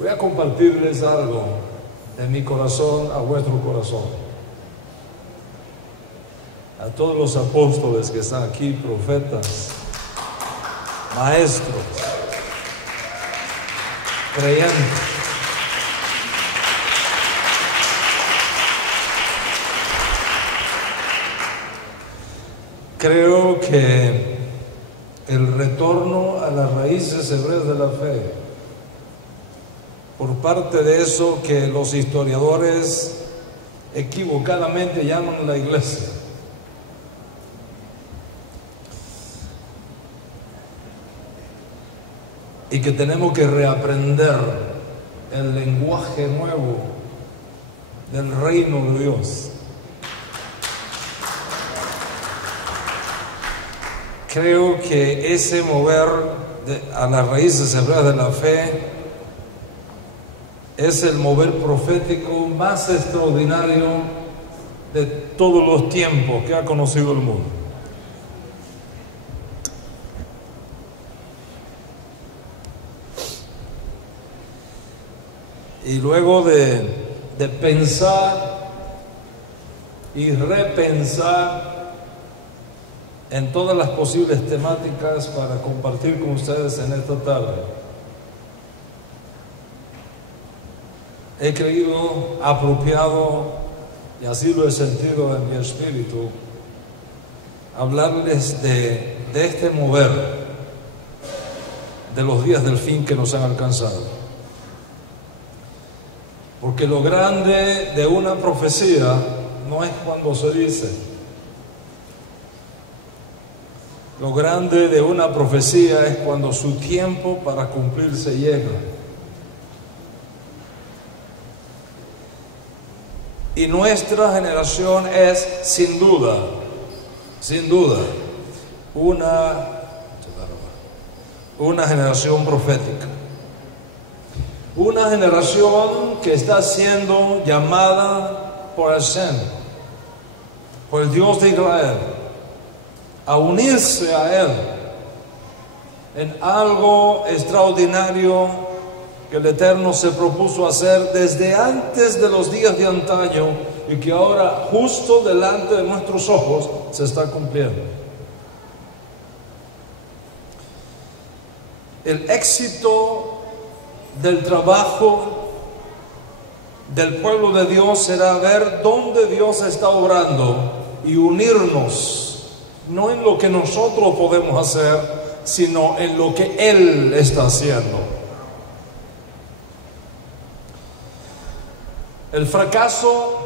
Voy a compartirles algo de mi corazón a vuestro corazón. A todos los apóstoles que están aquí, profetas, maestros, creyentes. Creo que el retorno a las raíces hebreas de la fe, por parte de eso que los historiadores equivocadamente llaman la iglesia, y que tenemos que reaprender el lenguaje nuevo del reino de Dios. Creo que ese mover a las raíces hebreas de la fe es el mover profético más extraordinario de todos los tiempos que ha conocido el mundo. Y luego de pensar y repensar en todas las posibles temáticas para compartir con ustedes en esta tarde, he creído apropiado, y así lo he sentido en mi espíritu, hablarles de este mover de los días del fin que nos han alcanzado. Porque lo grande de una profecía no es cuando se dice. Lo grande de una profecía es cuando su tiempo para cumplirse llega. Y nuestra generación es sin duda, una generación profética. Una generación que está siendo llamada por Hashem, por el Dios de Israel, a unirse a Él en algo extraordinario que el Eterno se propuso hacer desde antes de los días de antaño y que ahora justo delante de nuestros ojos se está cumpliendo. El éxito del trabajo del pueblo de Dios será ver dónde Dios está obrando y unirnos, no en lo que nosotros podemos hacer, sino en lo que Él está haciendo. El fracaso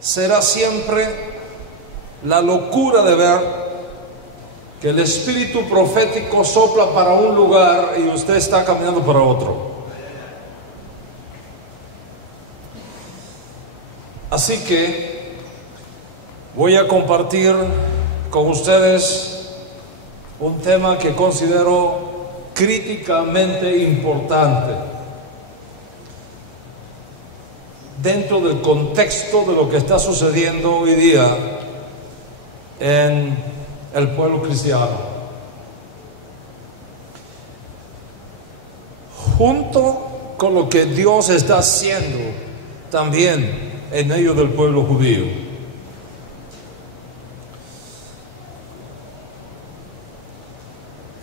será siempre la locura de ver que el espíritu profético sopla para un lugar y usted está caminando para otro. Así que voy a compartir con ustedes un tema que considero críticamente importante dentro del contexto de lo que está sucediendo hoy día en el pueblo cristiano, junto con lo que Dios está haciendo también en medio del pueblo judío.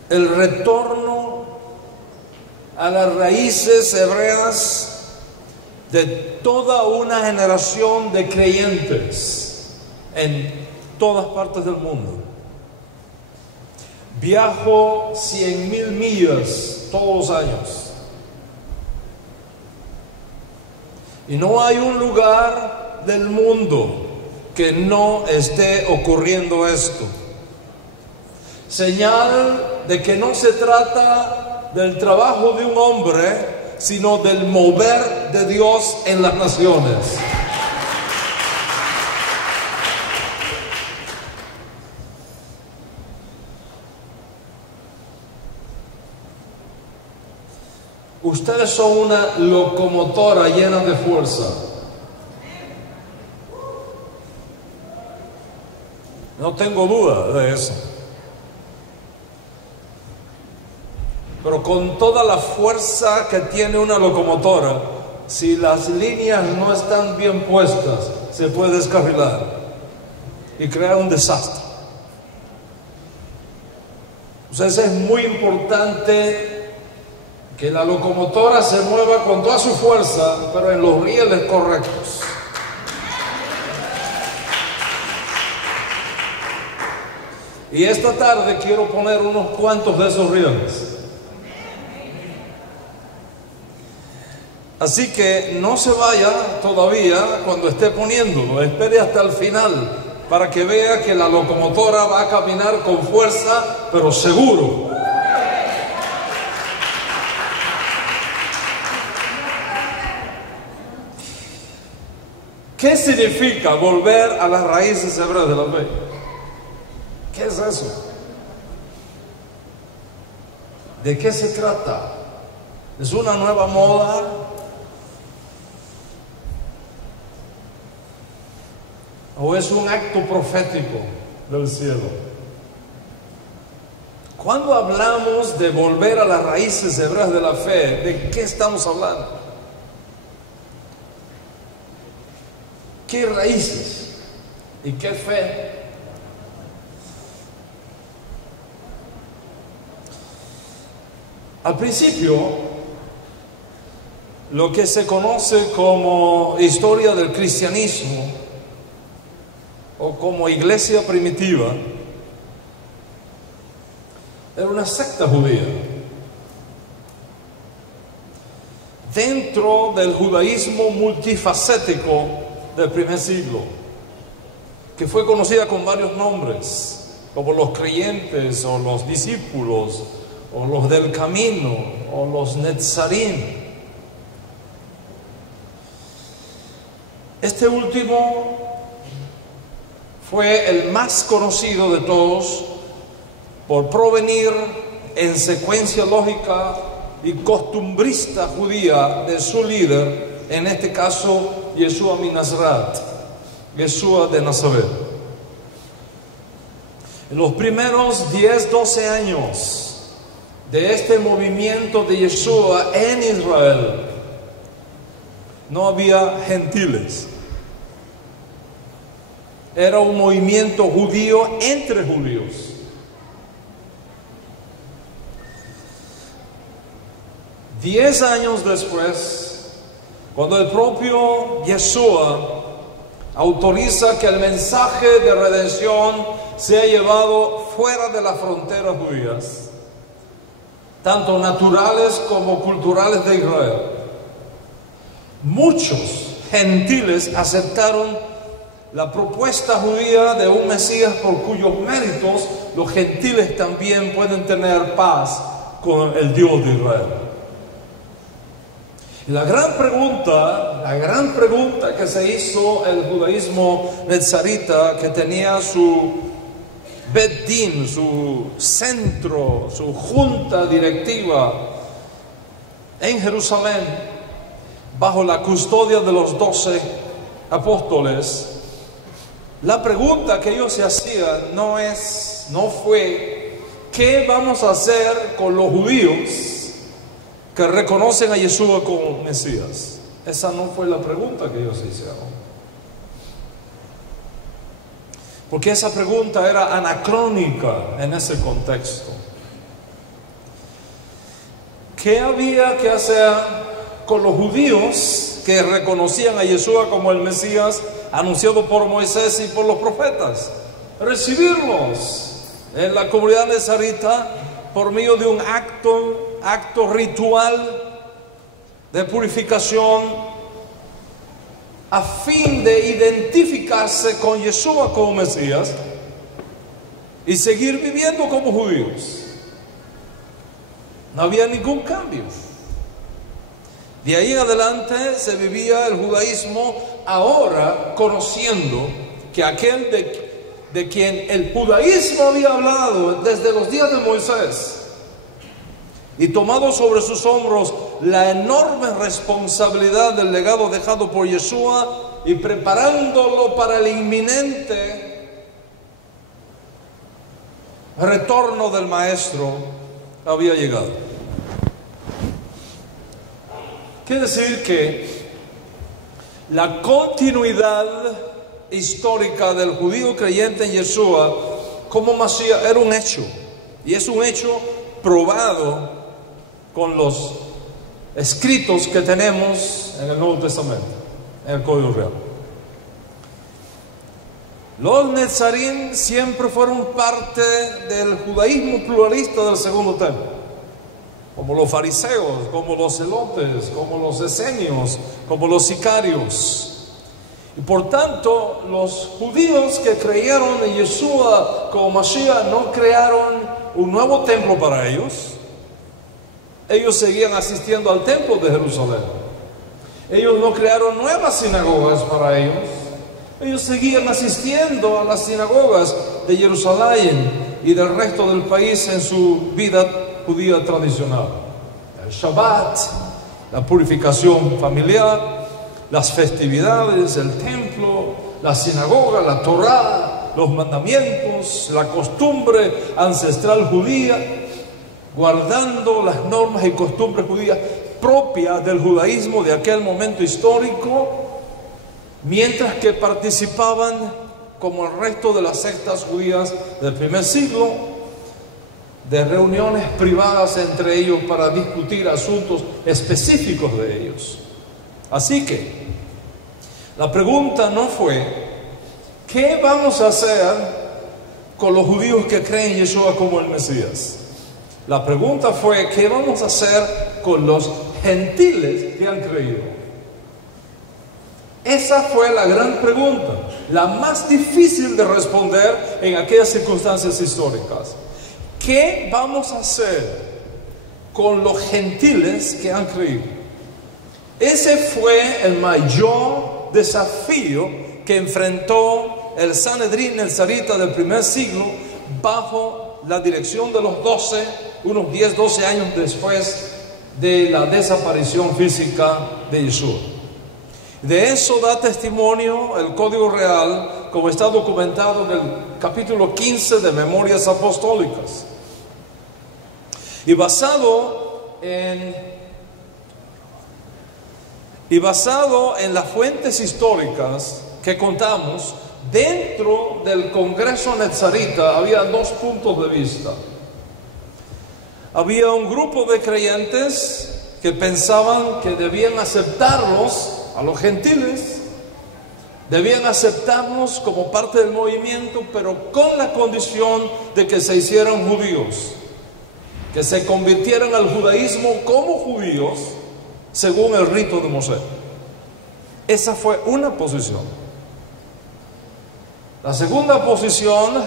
El retorno a las raíces hebreas de toda una generación de creyentes en todas partes del mundo. Viajo 100,000 millas todos los años. Y no hay un lugar del mundo que no esté ocurriendo esto. Señal de que no se trata del trabajo de un hombre, sino del mover de Dios en las naciones. Ustedes son una locomotora llena de fuerza. No tengo duda de eso. pero con toda la fuerza que tiene una locomotora, si las líneas no están bien puestas, se puede descarrilar y crear un desastre. Entonces es muy importante que la locomotora se mueva con toda su fuerza, pero en los rieles correctos. Y esta tarde quiero poner unos cuantos de esos rieles. Así que no se vaya todavía cuando esté poniéndolo, espere hasta el final para que vea que la locomotora va a caminar con fuerza, pero seguro. ¿Qué significa volver a las raíces hebreas de la fe? ¿Qué es eso? ¿De qué se trata? ¿Es una nueva moda? ¿O es un acto profético del cielo? Cuando hablamos de volver a las raíces hebreas de la fe, ¿de qué estamos hablando? ¿Qué raíces? ¿Y qué fe? Al principio, lo que se conoce como historia del cristianismo o como iglesia primitiva era una secta judía dentro del judaísmo multifacético del primer siglo, que fue conocida con varios nombres, como los creyentes o los discípulos o los del camino o los netzarim. Este último fue el más conocido de todos por provenir en secuencia lógica y costumbrista judía de su líder, en este caso Yeshua min Nazaret, Yeshua de Nazaret. En los primeros 10-12 años de este movimiento de Yeshua en Israel, no había gentiles. Era un movimiento judío entre judíos. Diez años después, cuando el propio Yeshua autoriza que el mensaje de redención sea llevado fuera de las fronteras judías, tanto naturales como culturales de Israel, muchos gentiles aceptaron la propuesta judía de un Mesías por cuyos méritos los gentiles también pueden tener paz con el Dios de Israel. Y la gran pregunta que se hizo el judaísmo netzarita, que tenía su Bet Din, su centro, su junta directiva en Jerusalén, bajo la custodia de los 12 apóstoles, la pregunta que ellos se hacían no fue ¿qué vamos a hacer con los judíos que reconocen a Yeshua como Mesías? Esa no fue la pregunta que ellos hicieron, porque esa pregunta era anacrónica en ese contexto. ¿Qué había que hacer con los judíos que reconocían a Yeshua como el Mesías anunciado por Moisés y por los profetas? Recibirlos en la comunidad nezarita por medio de un acto ritual de purificación, a fin de identificarse con Yeshua como Mesías y seguir viviendo como judíos. No había ningún cambio. De ahí en adelante se vivía el judaísmo, ahora conociendo que aquel de quien el judaísmo había hablado desde los días de Moisés, y tomado sobre sus hombros la enorme responsabilidad del legado dejado por Yeshua y preparándolo para el inminente retorno del Maestro, había llegado. Quiere decir que la continuidad histórica del judío creyente en Yeshua como Mashiach era un hecho, y es un hecho probado con los escritos que tenemos en el Nuevo Testamento, en el Código Real. Los Netzarim siempre fueron parte del judaísmo pluralista del Segundo Templo, como los fariseos, como los celotes, como los esenios, como los sicarios. Y por tanto, los judíos que creyeron en Yeshua como Mashiach no crearon un nuevo templo para ellos. Ellos seguían asistiendo al templo de Jerusalén. Ellos no crearon nuevas sinagogas para ellos. Ellos seguían asistiendo a las sinagogas de Jerusalén y del resto del país en su vida judía tradicional. El Shabbat, la purificación familiar, las festividades, el templo, la sinagoga, la Torá, los mandamientos, la costumbre ancestral judía, guardando las normas y costumbres judías propias del judaísmo de aquel momento histórico, mientras que participaban, como el resto de las sectas judías del primer siglo, de reuniones privadas entre ellos para discutir asuntos específicos de ellos. Así que la pregunta no fue ¿qué vamos a hacer con los judíos que creen en Yeshua como el Mesías? La pregunta fue ¿qué vamos a hacer con los gentiles que han creído? Esa fue la gran pregunta, la más difícil de responder en aquellas circunstancias históricas. ¿Qué vamos a hacer con los gentiles que han creído? Ese fue el mayor desafío que enfrentó el Sanedrín, el Sarita del primer siglo, bajo la dirección de los 12, unos 10, 12 años después de la desaparición física de Yeshua. De eso da testimonio el Código Real, como está documentado en el capítulo 15 de Memorias Apostólicas. Y basado en las fuentes históricas que contamos, dentro del Congreso Netzarita había dos puntos de vista. Había un grupo de creyentes que pensaban que debían aceptarlos, a los gentiles, debían aceptarlos como parte del movimiento, pero con la condición de que se hicieran judíos, que se convirtieran al judaísmo como judíos, según el rito de Moshe. Esa fue una posición. La segunda posición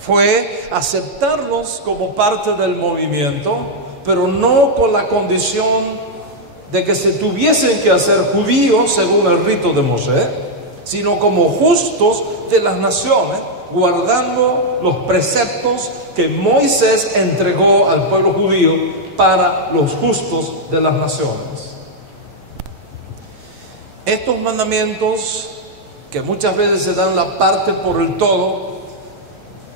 fue aceptarlos como parte del movimiento, pero no con la condición de que se tuviesen que hacer judíos según el rito de Moshe, sino como justos de las naciones, guardando los preceptos que Moisés entregó al pueblo judío para los justos de las naciones. Estos mandamientos, que muchas veces se dan la parte por el todo,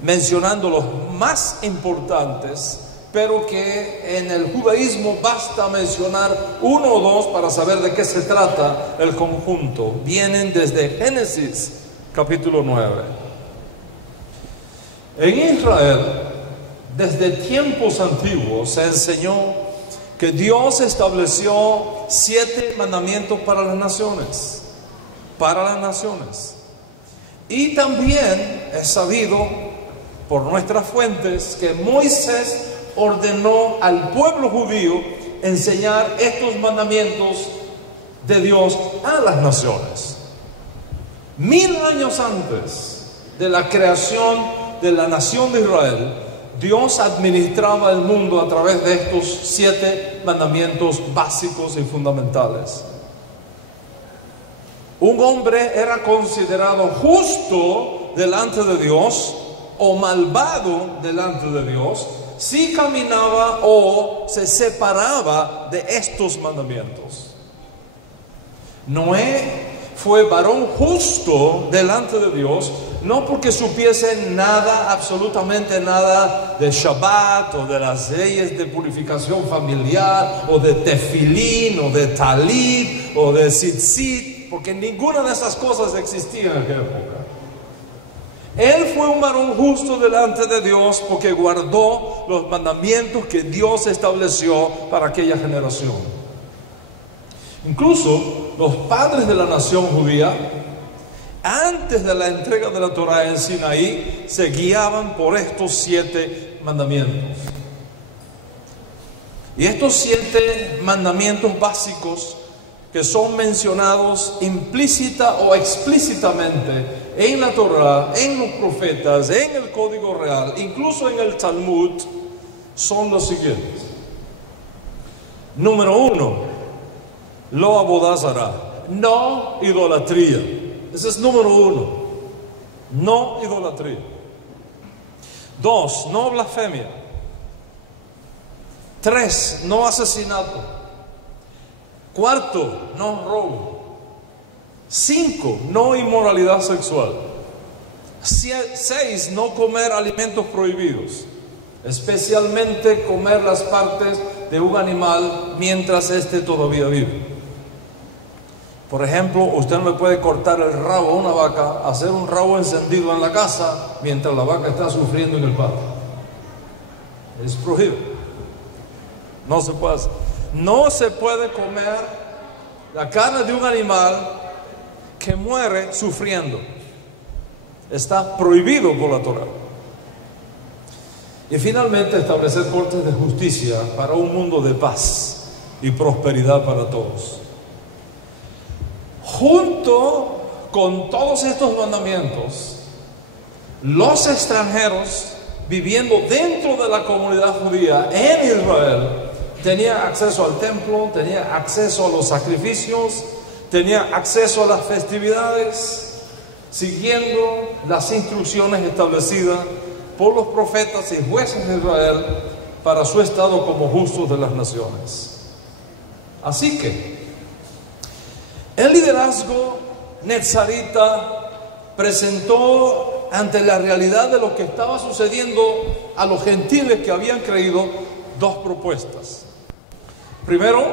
mencionando los más importantes, pero que en el judaísmo basta mencionar uno o dos para saber de qué se trata el conjunto. Vienen desde Génesis capítulo 9. En Israel, desde tiempos antiguos, se enseñó que Dios estableció 7 mandamientos para las naciones. Para las naciones. Y también es sabido por nuestras fuentes que Moisés ordenó al pueblo judío enseñar estos mandamientos de Dios a las naciones. 1000 años antes de la creación de la nación de Israel, Dios administraba el mundo a través de estos 7 mandamientos básicos y fundamentales. Un hombre era considerado justo delante de Dios o malvado delante de Dios si caminaba o se separaba de estos mandamientos. Noé fue varón justo delante de Dios, no porque supiesen nada, absolutamente nada de Shabbat o de las leyes de purificación familiar o de tefilín o de talit o de tzitzit, porque ninguna de esas cosas existía en aquella época. Él fue un varón justo delante de Dios porque guardó los mandamientos que Dios estableció para aquella generación. Incluso los padres de la nación judía, antes de la entrega de la Torá en Sinaí, se guiaban por estos 7 mandamientos. Y estos 7 mandamientos básicos que son mencionados implícita o explícitamente en la Torá, en los profetas, en el Código Real, incluso en el Talmud, son los siguientes. Número 1, lo avodah zará, no idolatría. Ese es número 1, no idolatría. 2, no blasfemia. 3, no asesinato. 4, no robo. 5, no inmoralidad sexual. 6, no comer alimentos prohibidos, especialmente comer las partes de un animal mientras éste todavía vive. Por ejemplo, usted no le puede cortar el rabo a una vaca, hacer un rabo encendido en la casa mientras la vaca está sufriendo en el patio. Es prohibido. No se puede hacer. No se puede comer la carne de un animal que muere sufriendo. Está prohibido por la Torá. Y finalmente, establecer cortes de justicia para un mundo de paz y prosperidad para todos. Junto con todos estos mandamientos, los extranjeros viviendo dentro de la comunidad judía en Israel tenían acceso al templo, tenían acceso a los sacrificios, tenían acceso a las festividades, siguiendo las instrucciones establecidas por los profetas y jueces de Israel para su estado como justos de las naciones. Así que el liderazgo netzarita presentó ante la realidad de lo que estaba sucediendo a los gentiles que habían creído 2 propuestas. Primero,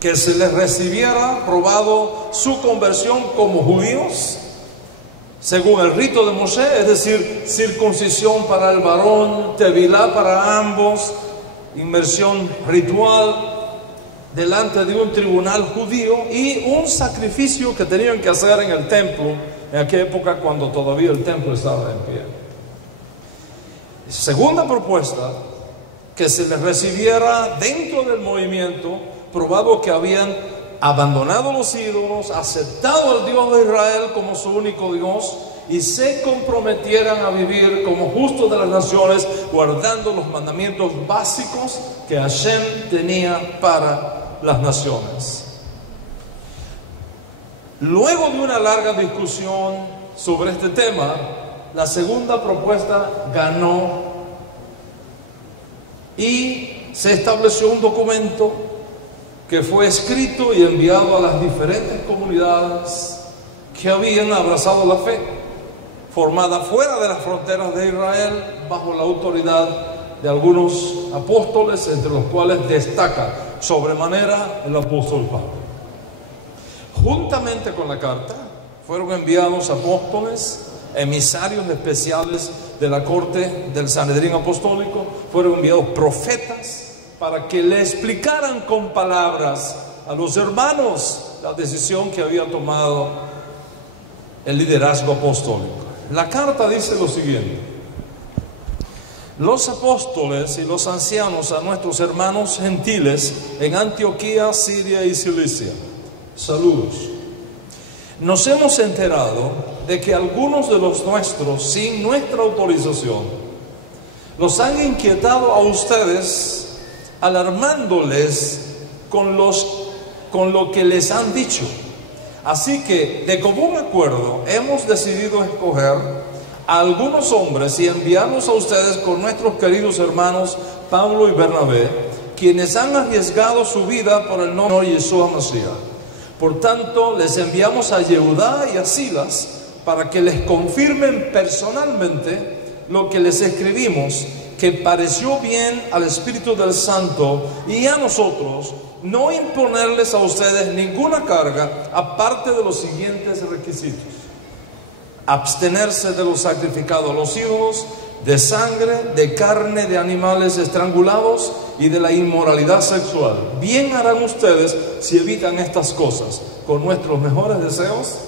que se les recibiera probado su conversión como judíos, según el rito de Moshe, es decir, circuncisión para el varón, tevilá para ambos, inmersión ritual delante de un tribunal judío y un sacrificio que tenían que hacer en el templo en aquella época cuando todavía el templo estaba en pie. Segunda propuesta, que se les recibiera dentro del movimiento, probado que habían abandonado los ídolos, aceptado al Dios de Israel como su único Dios y se comprometieran a vivir como justos de las naciones, guardando los mandamientos básicos que Hashem tenía para las naciones. Luego de una larga discusión sobre este tema, la segunda propuesta ganó y se estableció un documento que fue escrito y enviado a las diferentes comunidades que habían abrazado la fe, formada fuera de las fronteras de Israel, bajo la autoridad de algunos apóstoles, entre los cuales destaca sobremanera el apóstol Pablo. Juntamente con la carta fueron enviados apóstoles, emisarios especiales de la corte del Sanedrín apostólico, fueron enviados profetas para que le explicaran con palabras a los hermanos la decisión que había tomado el liderazgo apostólico. La carta dice lo siguiente: los apóstoles y los ancianos a nuestros hermanos gentiles en Antioquía, Siria y Cilicia, saludos. Nos hemos enterado de que algunos de los nuestros, sin nuestra autorización, los han inquietado a ustedes, alarmándoles con lo que les han dicho. Así que, de común acuerdo, hemos decidido escoger a algunos hombres y enviarlos a ustedes con nuestros queridos hermanos Pablo y Bernabé, quienes han arriesgado su vida por el nombre de Yeshua Mashiach. Por tanto, les enviamos a Yehudá y a Silas para que les confirmen personalmente lo que les escribimos, que pareció bien al Espíritu del Santo y a nosotros no imponerles a ustedes ninguna carga aparte de los siguientes requisitos: abstenerse de lo sacrificado a los ídolos, de sangre, de carne de animales estrangulados y de la inmoralidad sexual. Bien harán ustedes si evitan estas cosas. Con nuestros mejores deseos.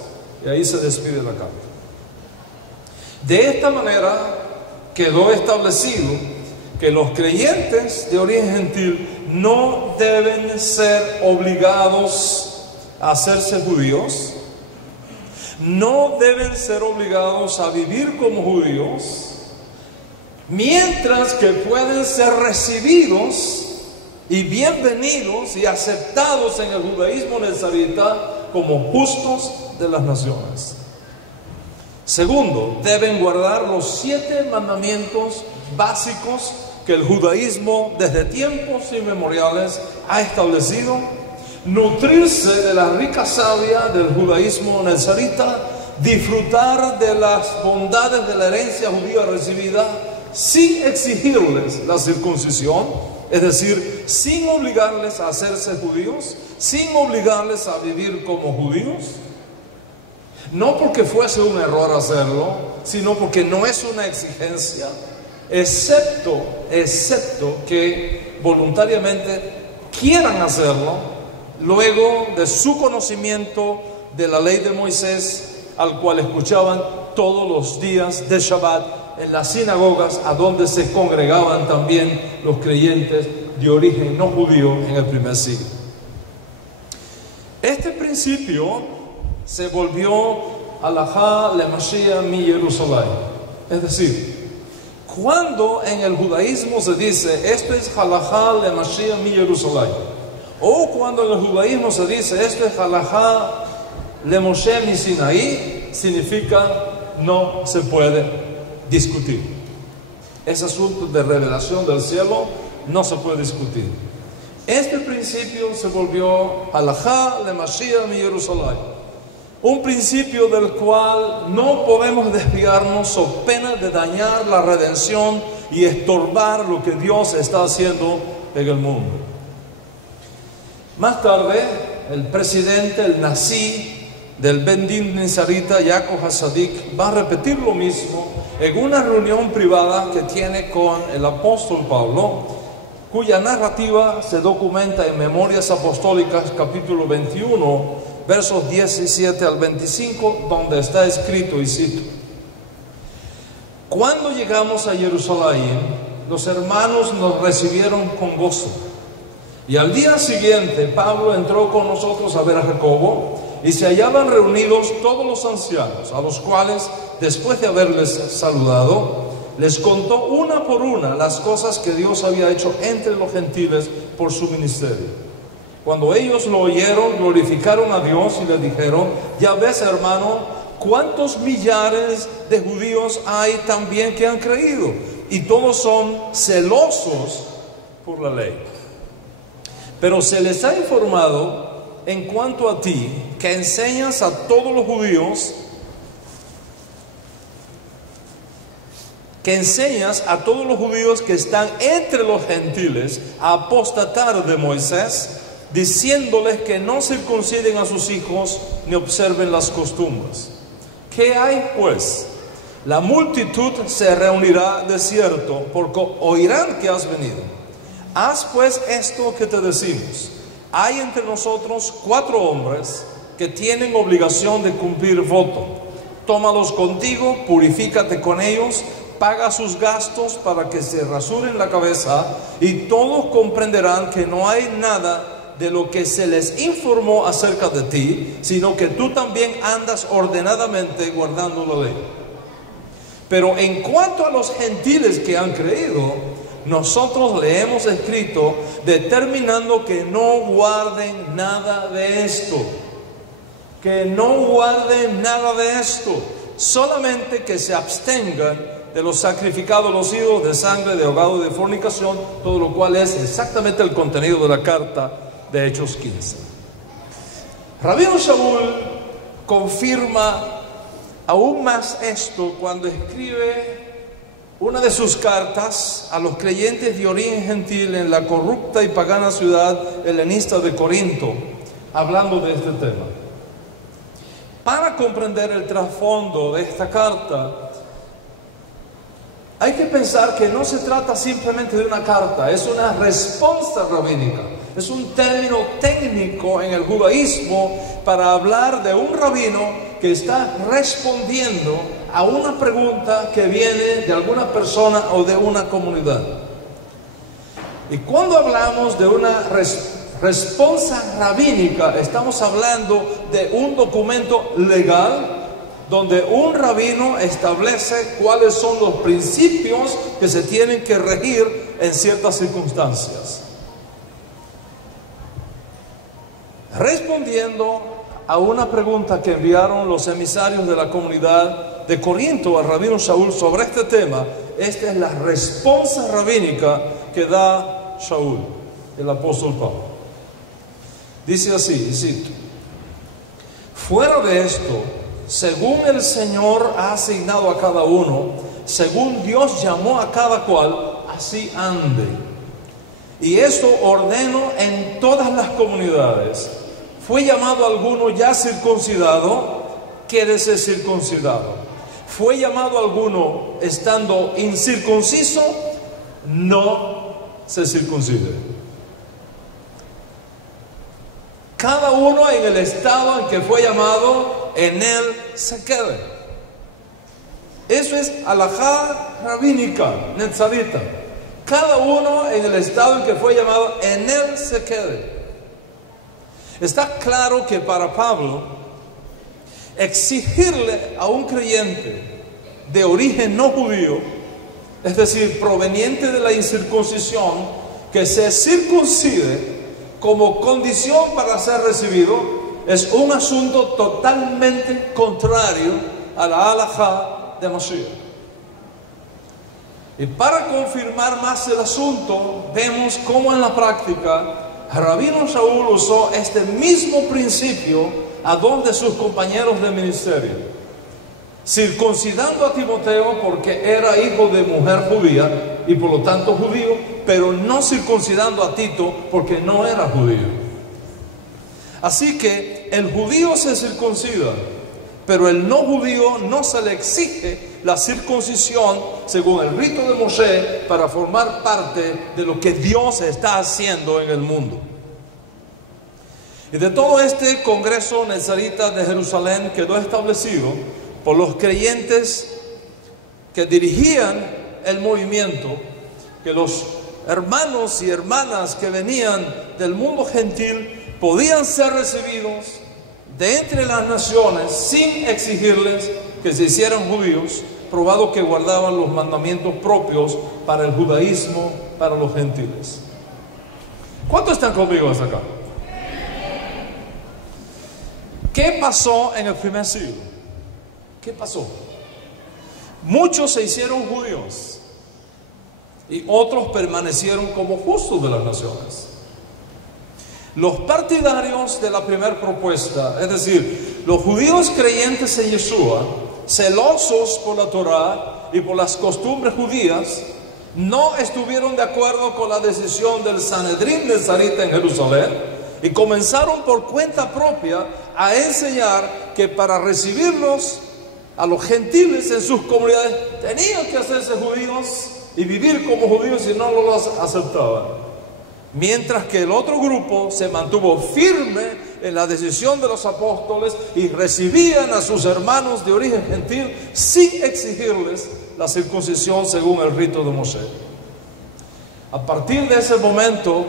Y ahí se despide la carta. De esta manera quedó establecido que los creyentes de origen gentil no deben ser obligados a hacerse judíos, no deben ser obligados a vivir como judíos, mientras que pueden ser recibidos y bienvenidos y aceptados en el judaísmo nazarita como justos de las naciones. Segundo, deben guardar los 7 mandamientos básicos que el judaísmo desde tiempos inmemoriales ha establecido, nutrirse de la rica savia del judaísmo nazarita, disfrutar de las bondades de la herencia judía recibida, sin exigirles la circuncisión, es decir, sin obligarles a hacerse judíos, sin obligarles a vivir como judíos, no porque fuese un error hacerlo, sino porque no es una exigencia, excepto que voluntariamente quieran hacerlo, luego de su conocimiento de la ley de Moisés, al cual escuchaban todos los días de Shabbat, en las sinagogas a donde se congregaban también los creyentes de origen no judío en el primer siglo. Este principio se volvió halajá lemashiach mi Jerusalén, es decir, cuando en el judaísmo se dice esto es halajá lemashiach mi Jerusalén, o cuando en el judaísmo se dice esto es halajá lemoshe mi Sinaí, significa no se puede discutir. Ese asunto de revelación del cielo no se puede discutir. Este principio se volvió halajá lemashiach mi Jerusalén, un principio del cual no podemos desviarnos so pena de dañar la redención y estorbar lo que Dios está haciendo en el mundo. Más tarde, el presidente, el Nasi del Ben Din Nazarita, Yaakov Hasadik, va a repetir lo mismo en una reunión privada que tiene con el apóstol Pablo, cuya narrativa se documenta en Memorias Apostólicas, capítulo 21, versos 17 al 25, donde está escrito, y cito: cuando llegamos a Jerusalén, los hermanos nos recibieron con gozo, y al día siguiente Pablo entró con nosotros a ver a Jacobo, y se hallaban reunidos todos los ancianos, a los cuales, después de haberles saludado, les contó una por una las cosas que Dios había hecho entre los gentiles por su ministerio. Cuando ellos lo oyeron, glorificaron a Dios y le dijeron: ya ves, hermano, cuántos millares de judíos hay también que han creído, y todos son celosos por la ley. Pero se les ha informado en cuanto a ti, que enseñas a todos los judíos, que están entre los gentiles a apostatar de Moisés, diciéndoles que no circunciden a sus hijos ni observen las costumbres. ¿Qué hay pues? La multitud se reunirá de cierto, porque oirán que has venido. Haz pues esto que te decimos: hay entre nosotros 4 hombres que tienen obligación de cumplir voto. Tómalos contigo, purifícate con ellos, paga sus gastos para que se rasuren la cabeza, y todos comprenderán que no hay nada de lo que se les informó acerca de ti, sino que tú también andas ordenadamente guardando la ley. Pero en cuanto a los gentiles que han creído, nosotros le hemos escrito determinando que no guarden nada de esto, solamente que se abstengan de los sacrificados a los ídolos, de sangre, de ahogado y de fornicación, todo lo cual es exactamente el contenido de la carta de Hechos 15. Rabino Shaul confirma Aún más esto cuando escribe una de sus cartas a los creyentes de origen gentil en la corrupta y pagana ciudad helenista de Corinto, hablando de este tema. Para comprender el trasfondo de esta carta, hay que pensar que no se trata simplemente de una carta, es una respuesta rabínica. Es un término técnico en el judaísmo para hablar de un rabino que está respondiendo a una pregunta que viene de alguna persona o de una comunidad. Y cuando hablamos de una respuesta rabínica, estamos hablando de un documento legal donde un rabino establece cuáles son los principios que se tienen que regir en ciertas circunstancias. Respondiendo a una pregunta que enviaron los emisarios de la comunidad de Corinto al rabino Shaul sobre este tema, esta es la respuesta rabínica que da Shaul, el apóstol Pablo. Dice así, y cito: fuera de esto, según el Señor ha asignado a cada uno, según Dios llamó a cada cual, así ande. Y esto ordeno en todas las comunidades. Fue llamado alguno ya circuncidado, quédese circuncidado. Fue llamado alguno estando incircunciso, no se circuncide. Cada uno en el estado en que fue llamado, en él se quede. Eso es alajá rabínica, netzarita. Cada uno en el estado en que fue llamado, en él se quede. Está claro que para Pablo, exigirle a un creyente de origen no judío, es decir, proveniente de la incircuncisión, que se circuncide como condición para ser recibido, es un asunto totalmente contrario a la halajá de Mashiach. Y para confirmar más el asunto, vemos cómo en la práctica Rabino Shaul usó este mismo principio a dos de sus compañeros de ministerio, circuncidando a Timoteo porque era hijo de mujer judía y por lo tanto judío, pero no circuncidando a Tito porque no era judío. Así que el judío se circuncida, pero el no judío no se le exige la circuncisión según el rito de Moshe para formar parte de lo que Dios está haciendo en el mundo. Y de todo este congreso nezarita de Jerusalén quedó establecido por los creyentes que dirigían el movimiento, que los hermanos y hermanas que venían del mundo gentil podían ser recibidos de entre las naciones sin exigirles que se hicieran judíos, probado que guardaban los mandamientos propios para el judaísmo, para los gentiles. ¿Cuántos están conmigo hasta acá? ¿Qué pasó en el primer siglo? ¿Qué pasó? Muchos se hicieron judíos y otros permanecieron como justos de las naciones. Los partidarios de la primera propuesta, es decir, los judíos creyentes en Yeshua, celosos por la Torá y por las costumbres judías, no estuvieron de acuerdo con la decisión del Sanedrín de Nezarita en Jerusalén y comenzaron por cuenta propia a enseñar que para recibirlos a los gentiles en sus comunidades tenían que hacerse judíos y vivir como judíos y no los aceptaban. Mientras que el otro grupo se mantuvo firme en la decisión de los apóstoles y recibían a sus hermanos de origen gentil sin exigirles la circuncisión según el rito de Moshe. A partir de ese momento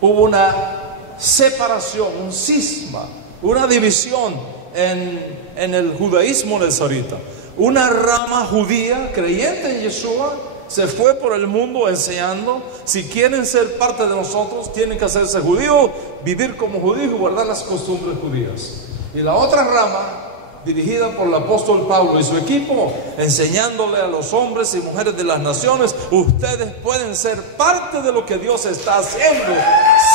hubo una separación, un cisma, una división en el judaísmo nezarita. Una rama judía creyente en Yeshua se fue por el mundo enseñando: si quieren ser parte de nosotros, tienen que hacerse judíos, vivir como judíos y guardar las costumbres judías. Y la otra rama, dirigida por el apóstol Pablo y su equipo, enseñándole a los hombres y mujeres de las naciones: ustedes pueden ser parte de lo que Dios está haciendo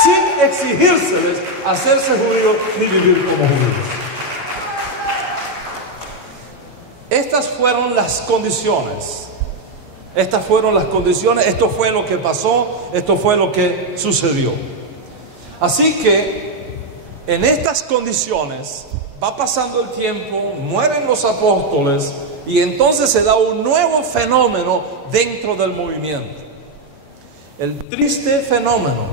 sin exigírseles hacerse judíos ni vivir como judíos. Estas fueron las condiciones. Estas fueron las condiciones, esto fue lo que pasó, esto fue lo que sucedió. Así que en estas condiciones va pasando el tiempo, mueren los apóstoles y entonces se da un nuevo fenómeno dentro del movimiento. El triste fenómeno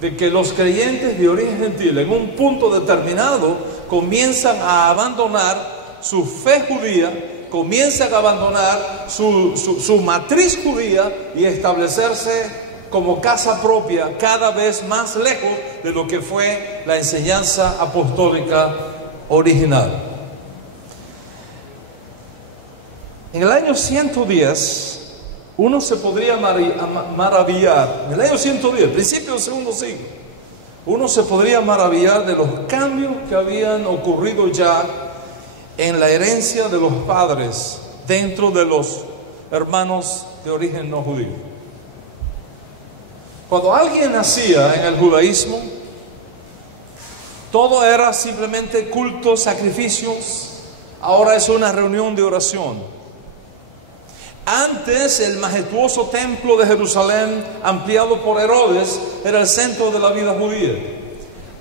de que los creyentes de origen gentil en un punto determinado comienzan a abandonar su fe judía, comienzan a abandonar su matriz judía y establecerse como casa propia cada vez más lejos de lo que fue la enseñanza apostólica original. En el año 110, uno se podría maravillar, en el año 110, principio del segundo siglo, uno se podría maravillar de los cambios que habían ocurrido ya en la herencia de los padres dentro de los hermanos de origen no judío. Cuando alguien nacía en el judaísmo, todo era simplemente cultos, sacrificios. Ahora es una reunión de oración. Antes el majestuoso templo de Jerusalén, ampliado por Herodes, era el centro de la vida judía.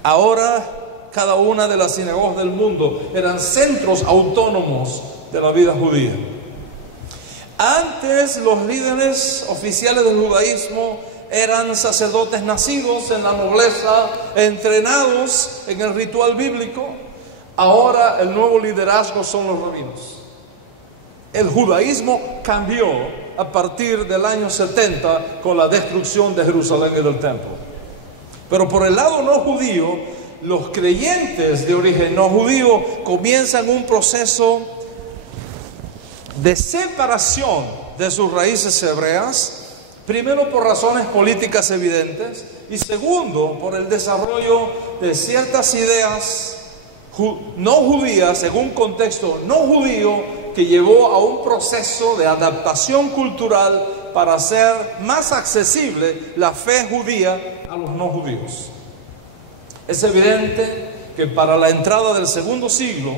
Ahora cada una de las sinagogas del mundo eran centros autónomos de la vida judía. Antes los líderes oficiales del judaísmo eran sacerdotes nacidos en la nobleza, entrenados en el ritual bíblico. Ahora el nuevo liderazgo son los rabinos. El judaísmo cambió a partir del año 70 con la destrucción de Jerusalén y del templo. Pero por el lado no judío, los creyentes de origen no judío comienzan un proceso de separación de sus raíces hebreas, primero por razones políticas evidentes y segundo por el desarrollo de ciertas ideas no judías en un contexto no judío que llevó a un proceso de adaptación cultural para hacer más accesible la fe judía a los no judíos. Es evidente que para la entrada del segundo siglo,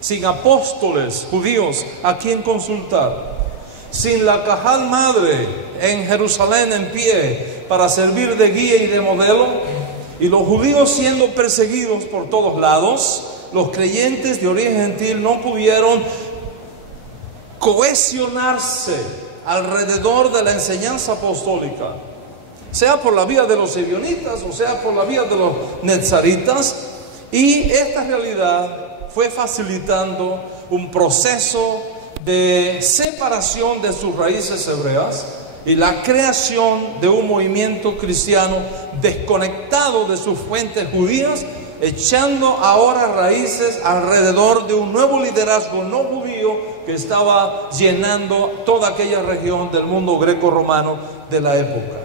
sin apóstoles judíos a quien consultar, sin la Cajal Madre en Jerusalén en pie para servir de guía y de modelo, y los judíos siendo perseguidos por todos lados, los creyentes de origen gentil no pudieron cohesionarse alrededor de la enseñanza apostólica, sea por la vía de los ebionitas o sea por la vía de los netzaritas, y esta realidad fue facilitando un proceso de separación de sus raíces hebreas y la creación de un movimiento cristiano desconectado de sus fuentes judías, echando ahora raíces alrededor de un nuevo liderazgo no judío que estaba llenando toda aquella región del mundo greco-romano de la época.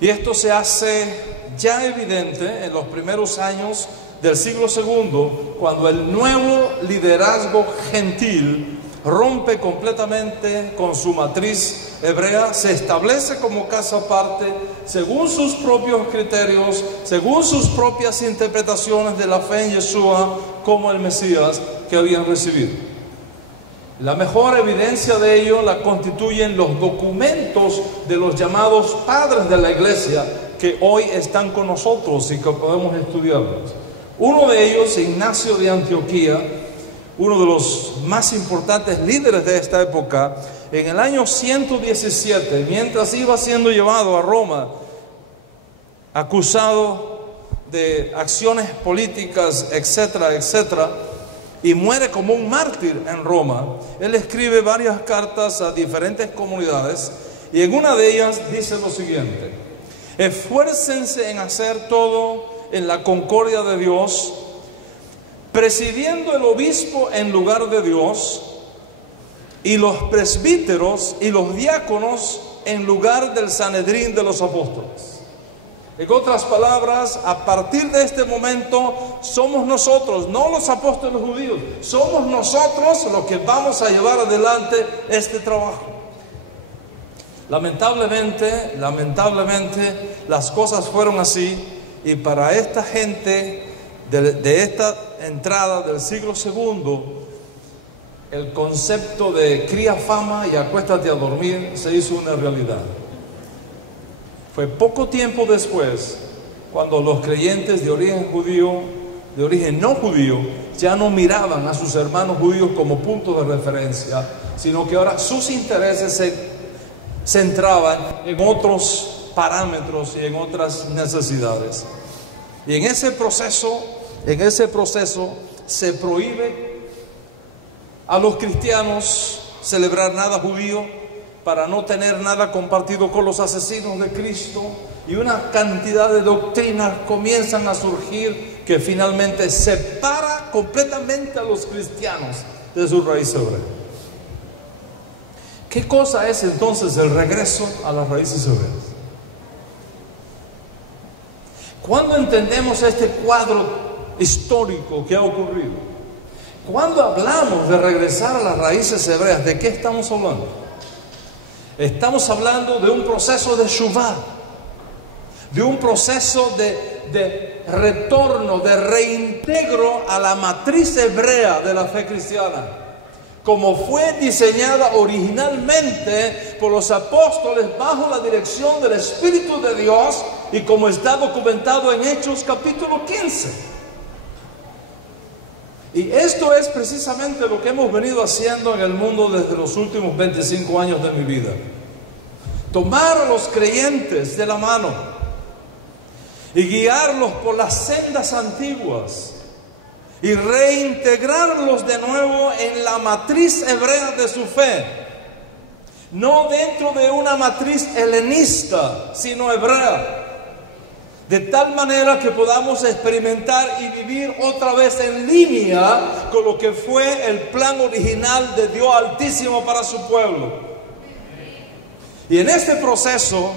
Y esto se hace ya evidente en los primeros años del siglo II, cuando el nuevo liderazgo gentil rompe completamente con su matriz hebrea, se establece como casa aparte, según sus propios criterios, según sus propias interpretaciones de la fe en Yeshua como el Mesías que habían recibido. La mejor evidencia de ello la constituyen los documentos de los llamados padres de la iglesia que hoy están con nosotros y que podemos estudiarlos. Uno de ellos, Ignacio de Antioquía, uno de los más importantes líderes de esta época, en el año 117, mientras iba siendo llevado a Roma, acusado de acciones políticas, etcétera, etcétera, y muere como un mártir en Roma, él escribe varias cartas a diferentes comunidades y en una de ellas dice lo siguiente: esfuércense en hacer todo en la concordia de Dios, presidiendo el obispo en lugar de Dios y los presbíteros y los diáconos en lugar del Sanedrín de los apóstoles. En otras palabras, a partir de este momento somos nosotros, no los apóstoles judíos, somos nosotros los que vamos a llevar adelante este trabajo. Lamentablemente, las cosas fueron así, y para esta gente de esta entrada del siglo II, el concepto de cría fama y acuéstate a dormir se hizo una realidad. Fue poco tiempo después cuando los creyentes de origen judío, de origen no judío, ya no miraban a sus hermanos judíos como punto de referencia, sino que ahora sus intereses se centraban en otros parámetros y en otras necesidades. Y en ese proceso se prohíbe a los cristianos celebrar nada judío para no tener nada compartido con los asesinos de Cristo, y una cantidad de doctrinas comienzan a surgir que finalmente separa completamente a los cristianos de su raíz hebrea. ¿Qué cosa es entonces el regreso a las raíces hebreas? ¿Cuándo entendemos este cuadro histórico que ha ocurrido? Cuando hablamos de regresar a las raíces hebreas, ¿de qué estamos hablando? Estamos hablando de un proceso de Shuvah, de un proceso de retorno, de reintegro a la matriz hebrea de la fe cristiana, como fue diseñada originalmente por los apóstoles bajo la dirección del Espíritu de Dios y como está documentado en Hechos capítulo 15. Y esto es precisamente lo que hemos venido haciendo en el mundo desde los últimos 25 años de mi vida. Tomar a los creyentes de la mano y guiarlos por las sendas antiguas y reintegrarlos de nuevo en la matriz hebrea de su fe, no dentro de una matriz helenista, sino hebrea, de tal manera que podamos experimentar y vivir otra vez en línea con lo que fue el plan original de Dios Altísimo para su pueblo. Y en este proceso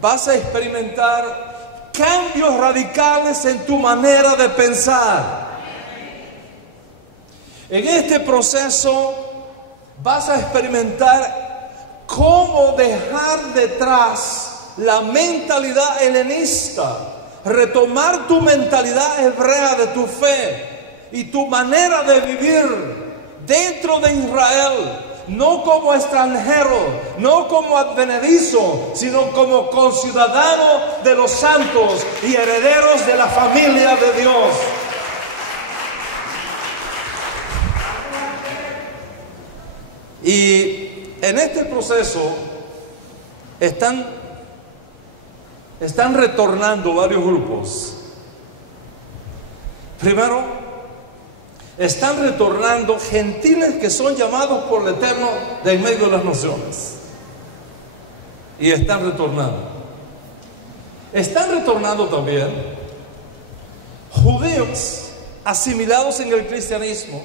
vas a experimentar cambios radicales en tu manera de pensar. En este proceso vas a experimentar cómo dejar detrás la mentalidad helenista, retomar tu mentalidad hebrea de tu fe y tu manera de vivir dentro de Israel, no como extranjero, no como advenedizo, sino como conciudadano de los santos y herederos de la familia de Dios. Y en este proceso están retornando varios grupos. Primero, están retornando gentiles que son llamados por el Eterno de en medio de las naciones. Y están retornando. Están retornando también judíos asimilados en el cristianismo,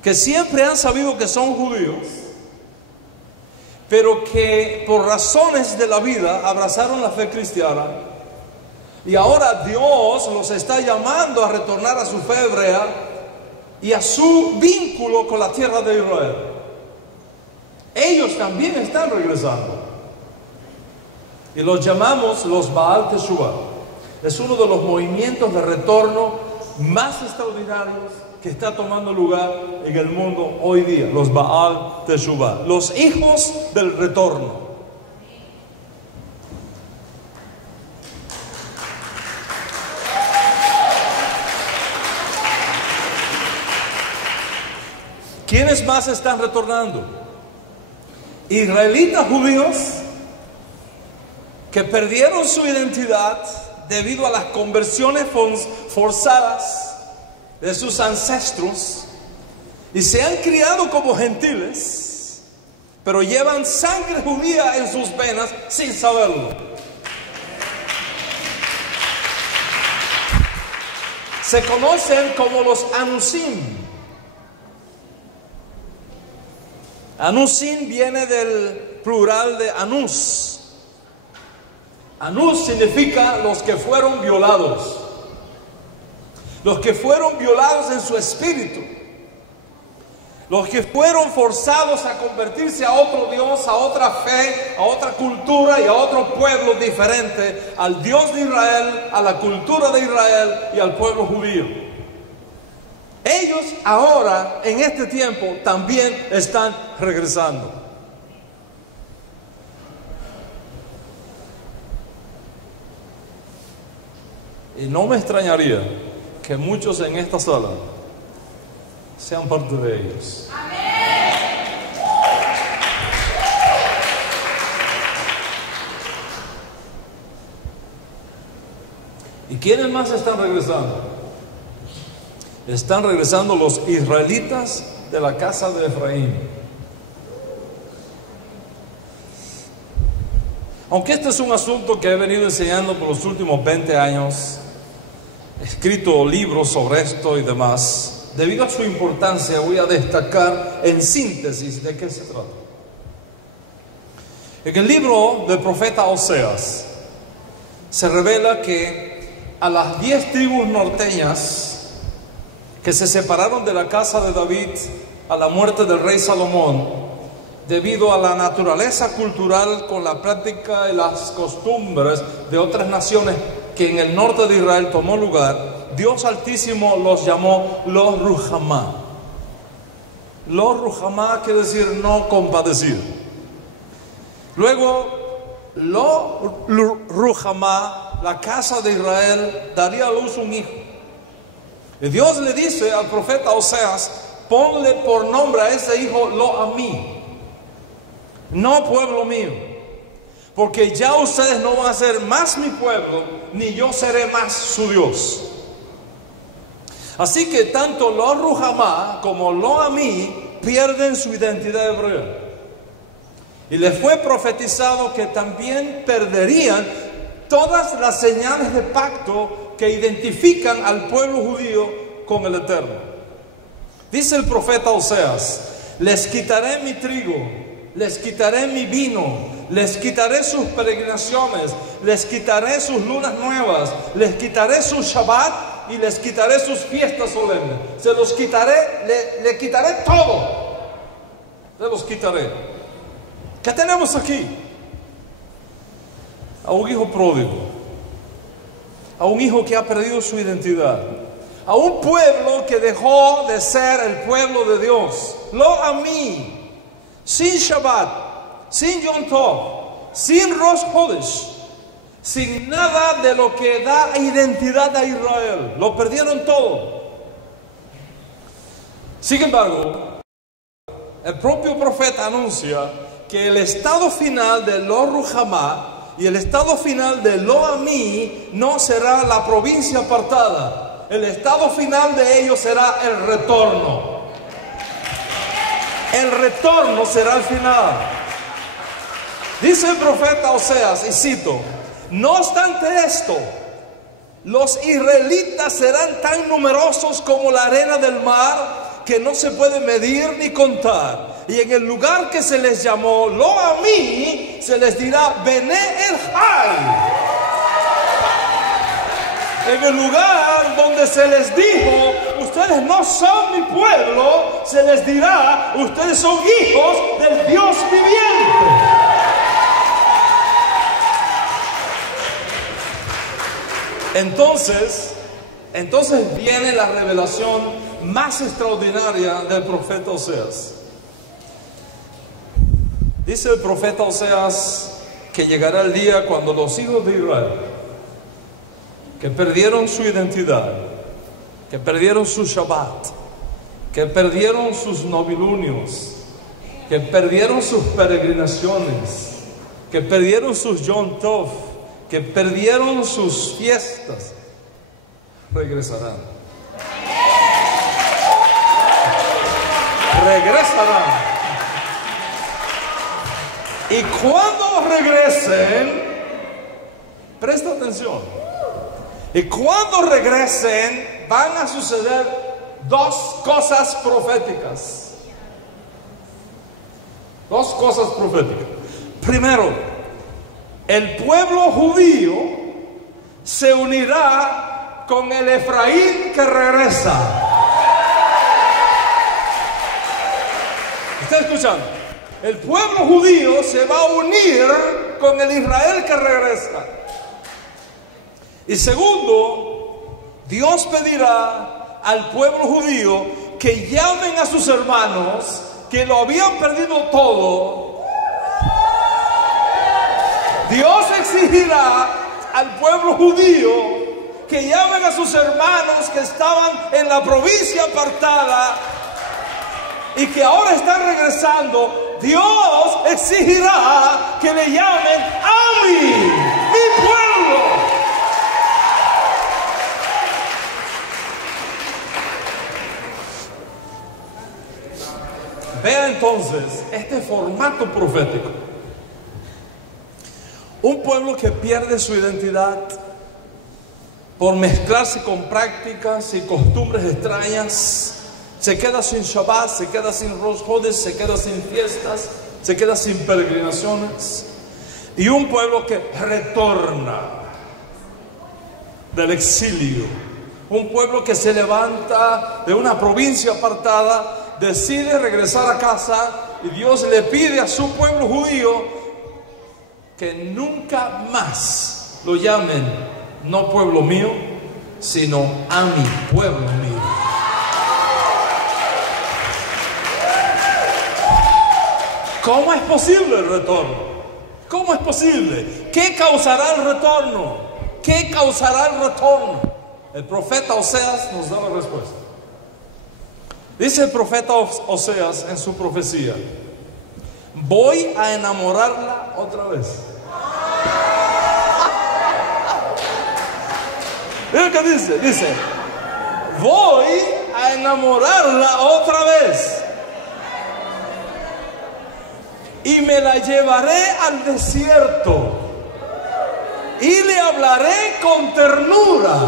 que siempre han sabido que son judíos, pero que por razones de la vida abrazaron la fe cristiana, y ahora Dios los está llamando a retornar a su fe hebrea y a su vínculo con la tierra de Israel. Ellos también están regresando y los llamamos los Baal Teshuvah. Es uno de los movimientos de retorno más extraordinarios que está tomando lugar en el mundo hoy día, los Baal Teshuvah, los hijos del retorno. ¿Quiénes más están retornando? Israelitas judíos que perdieron su identidad debido a las conversiones forzadas de sus ancestros y se han criado como gentiles, pero llevan sangre judía en sus venas sin saberlo. Se conocen como los Anusim. Anusim viene del plural de Anus. Anus significa los que fueron violados. Los que fueron violados en su espíritu. Los que fueron forzados a convertirse a otro Dios, a otra fe, a otra cultura y a otro pueblo diferente al Dios de Israel, a la cultura de Israel y al pueblo judío. Ellos ahora, en este tiempo, también están regresando. Y no me extrañaría que muchos en esta sala sean parte de ellos. ¿Y quiénes más están regresando? Están regresando los israelitas de la casa de Efraín. Aunque este es un asunto que he venido enseñando por los últimos 20 años, he escrito libros sobre esto y demás, debido a su importancia voy a destacar en síntesis de qué se trata. En el libro del profeta Oseas se revela que a las 10 tribus norteñas que se separaron de la casa de David a la muerte del rey Salomón, debido a la naturaleza cultural con la práctica y las costumbres de otras naciones que en el norte de Israel tomó lugar, Dios Altísimo los llamó los Ruhamá. Los Ruhamá quiere decir no compadecido. Luego, los Ruhamá, la casa de Israel, daría a luz un hijo. Y Dios le dice al profeta Oseas: ponle por nombre a ese hijo Lo-Amí, no pueblo mío, porque ya ustedes no van a ser más mi pueblo, ni yo seré más su Dios. Así que tanto los Ruhamá como Lo-Amí pierden su identidad hebrea. Y les fue profetizado que también perderían todas las señales de pacto que identifican al pueblo judío con el Eterno. Dice el profeta Oseas: les quitaré mi trigo, les quitaré mi vino, les quitaré sus peregrinaciones, les quitaré sus lunas nuevas, les quitaré su Shabbat y les quitaré sus fiestas solemnes. Se los quitaré, le quitaré todo. Se los quitaré. ¿Qué tenemos aquí? A un hijo pródigo, a un hijo que ha perdido su identidad, a un pueblo que dejó de ser el pueblo de Dios. Lo-Amí, sin Shabbat, sin Yom Tov, sin Rosh Chodesh, sin nada de lo que da identidad a Israel. Lo perdieron todo. Sin embargo, el propio profeta anuncia que el estado final de los Ruhamá y el estado final de Lo-Amí no será la provincia apartada. El estado final de ellos será el retorno. El retorno será el final. Dice el profeta Oseas, y cito: no obstante esto, los israelitas serán tan numerosos como la arena del mar, que no se puede medir ni contar. Y en el lugar que se les llamó Lo-Amí, se les dirá Bené el-Jai. En el lugar donde se les dijo: ustedes no son mi pueblo, se les dirá: ustedes son hijos del Dios viviente. Entonces viene la revelación más extraordinaria del profeta Oseas. Dice el profeta Oseas que llegará el día cuando los hijos de Israel, que perdieron su identidad, que perdieron su Shabbat, que perdieron sus novilunios, que perdieron sus peregrinaciones, que perdieron sus Yom Tov, que perdieron sus fiestas, regresarán. Regresarán. Y cuando regresen, presta atención, y cuando regresen van a suceder dos cosas proféticas. Dos cosas proféticas. Primero, el pueblo judío se unirá con el Efraín que regresa. ¿Está escuchando? El pueblo judío se va a unir con el Israel que regresa. Y segundo, Dios pedirá al pueblo judío que llamen a sus hermanos que lo habían perdido todo. Dios exigirá al pueblo judío que llamen a sus hermanos que estaban en la provincia apartada y que ahora están regresando. Dios exigirá que le llamen a mí, mi pueblo. Vea entonces este formato profético. Un pueblo que pierde su identidad por mezclarse con prácticas y costumbres extrañas, se queda sin Shabbat, se queda sin Rosh Hodesh, se queda sin fiestas, se queda sin peregrinaciones. Y un pueblo que retorna del exilio, un pueblo que se levanta de una provincia apartada, decide regresar a casa, y Dios le pide a su pueblo judío que nunca más lo llamen no pueblo mío, sino a mi pueblo mío. ¿Cómo es posible el retorno? ¿Cómo es posible? ¿Qué causará el retorno? ¿Qué causará el retorno? El profeta Oseas nos da la respuesta. Dice el profeta Oseas en su profecía: voy a enamorarla otra vez. Mira lo que dice, voy a enamorarla otra vez y me la llevaré al desierto y le hablaré con ternura.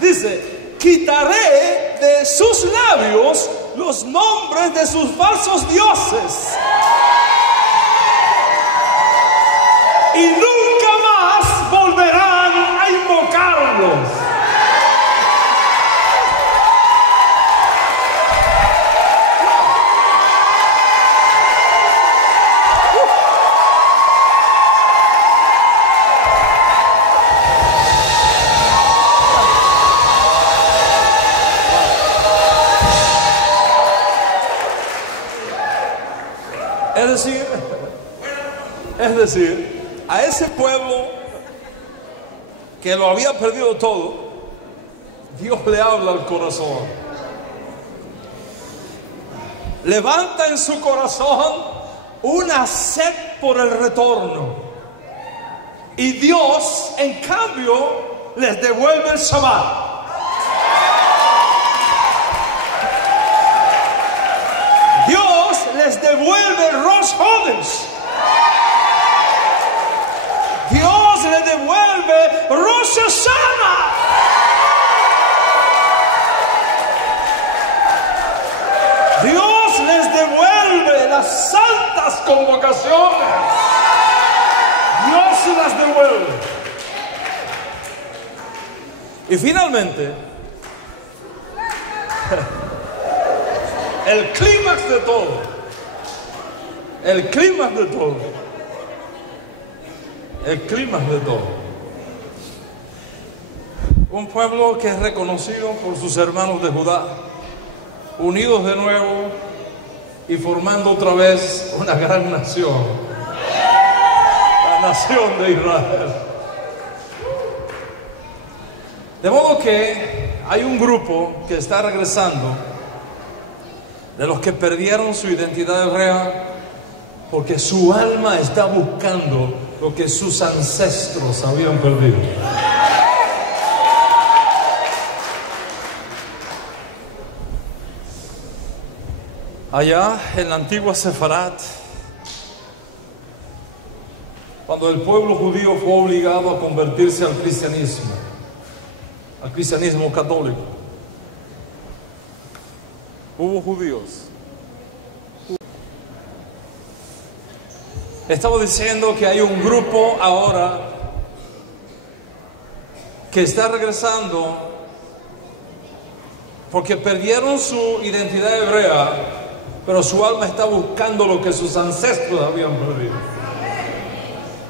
Dice, quitaré de sus labios los nombres de sus falsos dioses y nunca más volverán a invocarlos. Es decir, a ese pueblo que lo había perdido todo, Dios le habla al corazón. Levanta en su corazón una sed por el retorno. Y Dios, en cambio, les devuelve el Shabbat. Dios les devuelve el Rosh Hodesh. Dios le devuelve Rosh Hashanah. Dios les devuelve las santas convocaciones. Dios se las devuelve. Y finalmente, el clímax de todo, el clímax de todo. El clímax de todo. Un pueblo que es reconocido por sus hermanos de Judá, unidos de nuevo y formando otra vez una gran nación, la nación de Israel. De modo que hay un grupo que está regresando de los que perdieron su identidad hebrea porque su alma está buscando lo que sus ancestros habían perdido. Allá en la antigua Sefarat, cuando el pueblo judío fue obligado a convertirse al cristianismo católico, hubo judíos. Estaba diciendo que hay un grupo ahora que está regresando porque perdieron su identidad hebrea, pero su alma está buscando lo que sus ancestros habían perdido.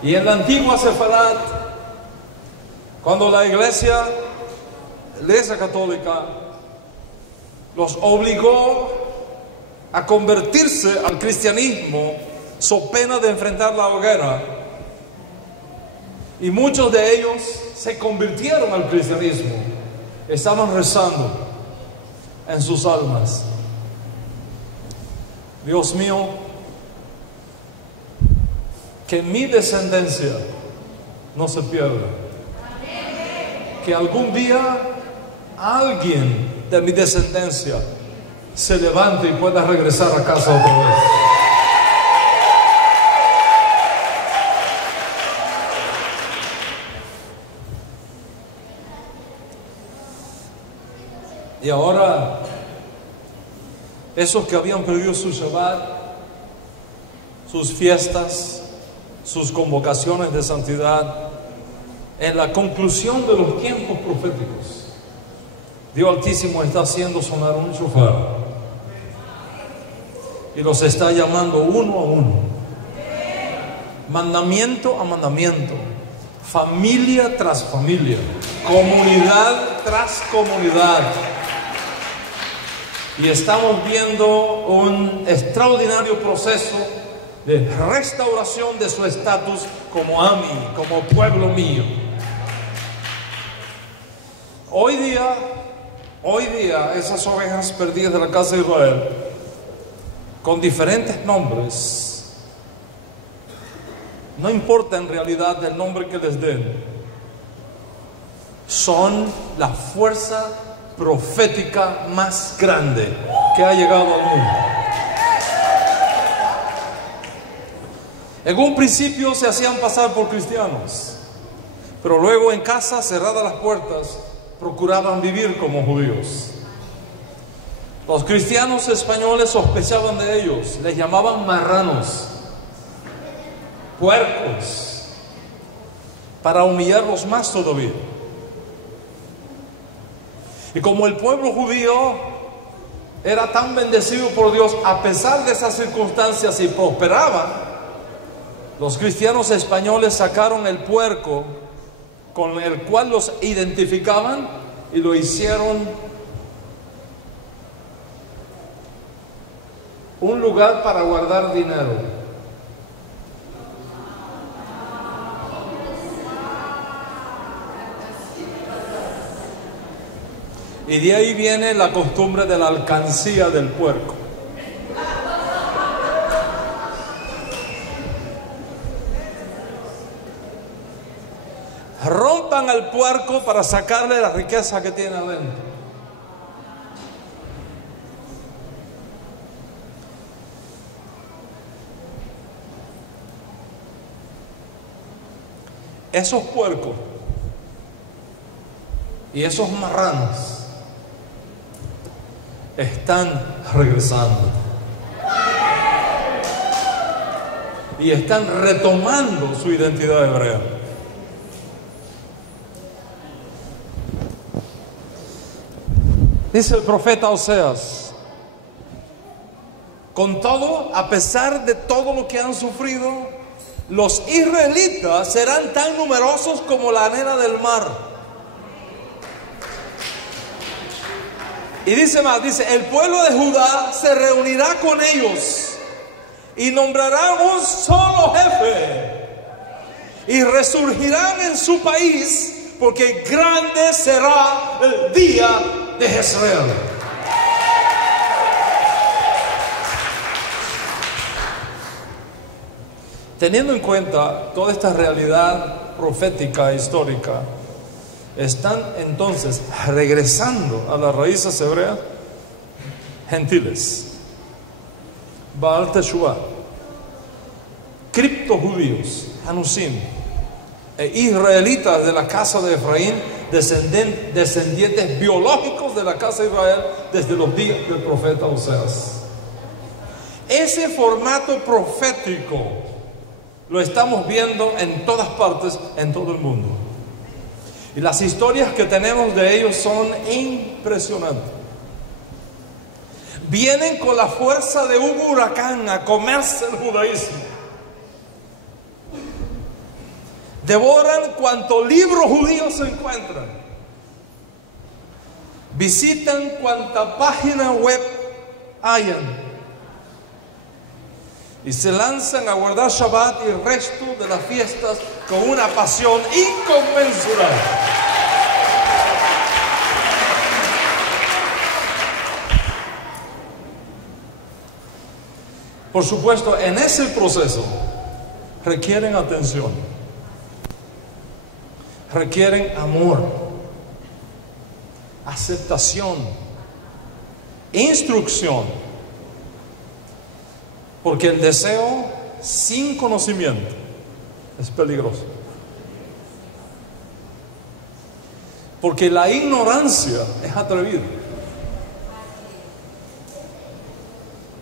Y en la antigua Sefarat, Cuando la Iglesia Católica los obligó a convertirse al cristianismo, so pena de enfrentar la hoguera, y muchos de ellos se convirtieron al cristianismo, estaban rezando en sus almas: Dios mío, que mi descendencia no se pierda, que algún día alguien de mi descendencia se levante y pueda regresar a casa otra vez. Y ahora, esos que habían perdido su Shabbat, sus fiestas, sus convocaciones de santidad, en la conclusión de los tiempos proféticos, Dios Altísimo está haciendo sonar un shofar y los está llamando uno a uno, mandamiento a mandamiento, familia tras familia, comunidad tras comunidad. Y estamos viendo un extraordinario proceso de restauración de su estatus como Ami, como pueblo mío. Hoy día esas ovejas perdidas de la casa de Israel, con diferentes nombres, no importa en realidad el nombre que les den, son la fuerza profética más grande que ha llegado al mundo. En un principio se hacían pasar por cristianos, pero luego en casa, cerradas las puertas, procuraban vivir como judíos. Los cristianos españoles sospechaban de ellos, les llamaban marranos, puercos, para humillarlos más todavía. Y como el pueblo judío era tan bendecido por Dios a pesar de esas circunstancias y prosperaba, los cristianos españoles sacaron el puerco con el cual los identificaban y lo hicieron un lugar para guardar dinero. Y de ahí viene la costumbre de la alcancía del puerco. Rompan al puerco para sacarle la riqueza que tiene adentro. Esos puercos y esos marranos están regresando y están retomando su identidad hebrea. Dice el profeta Oseas: con todo, a pesar de todo lo que han sufrido, los israelitas serán tan numerosos como la arena del mar. Y dice más, dice: el pueblo de Judá se reunirá con ellos y nombrarán un solo jefe y resurgirán en su país, porque grande será el día de Jezreel. Teniendo en cuenta toda esta realidad profética e histórica, están entonces regresando a las raíces hebreas gentiles, Baal Teshua, criptojudíos, Hanusim, e israelitas de la casa de Efraín, descendientes biológicos de la casa de Israel desde los días del profeta Oseas. Ese formato profético lo estamos viendo en todas partes, en todo el mundo. Y las historias que tenemos de ellos son impresionantes. Vienen con la fuerza de un huracán a comerse el judaísmo. Devoran cuanto libro judío se encuentran. Visitan cuanta página web hayan. Y se lanzan a guardar Shabbat y el resto de las fiestas con una pasión inconmensurable. Por supuesto, en ese proceso requieren atención, requieren amor, aceptación, instrucción, porque el deseo sin conocimiento es peligroso, porque la ignorancia es atrevida.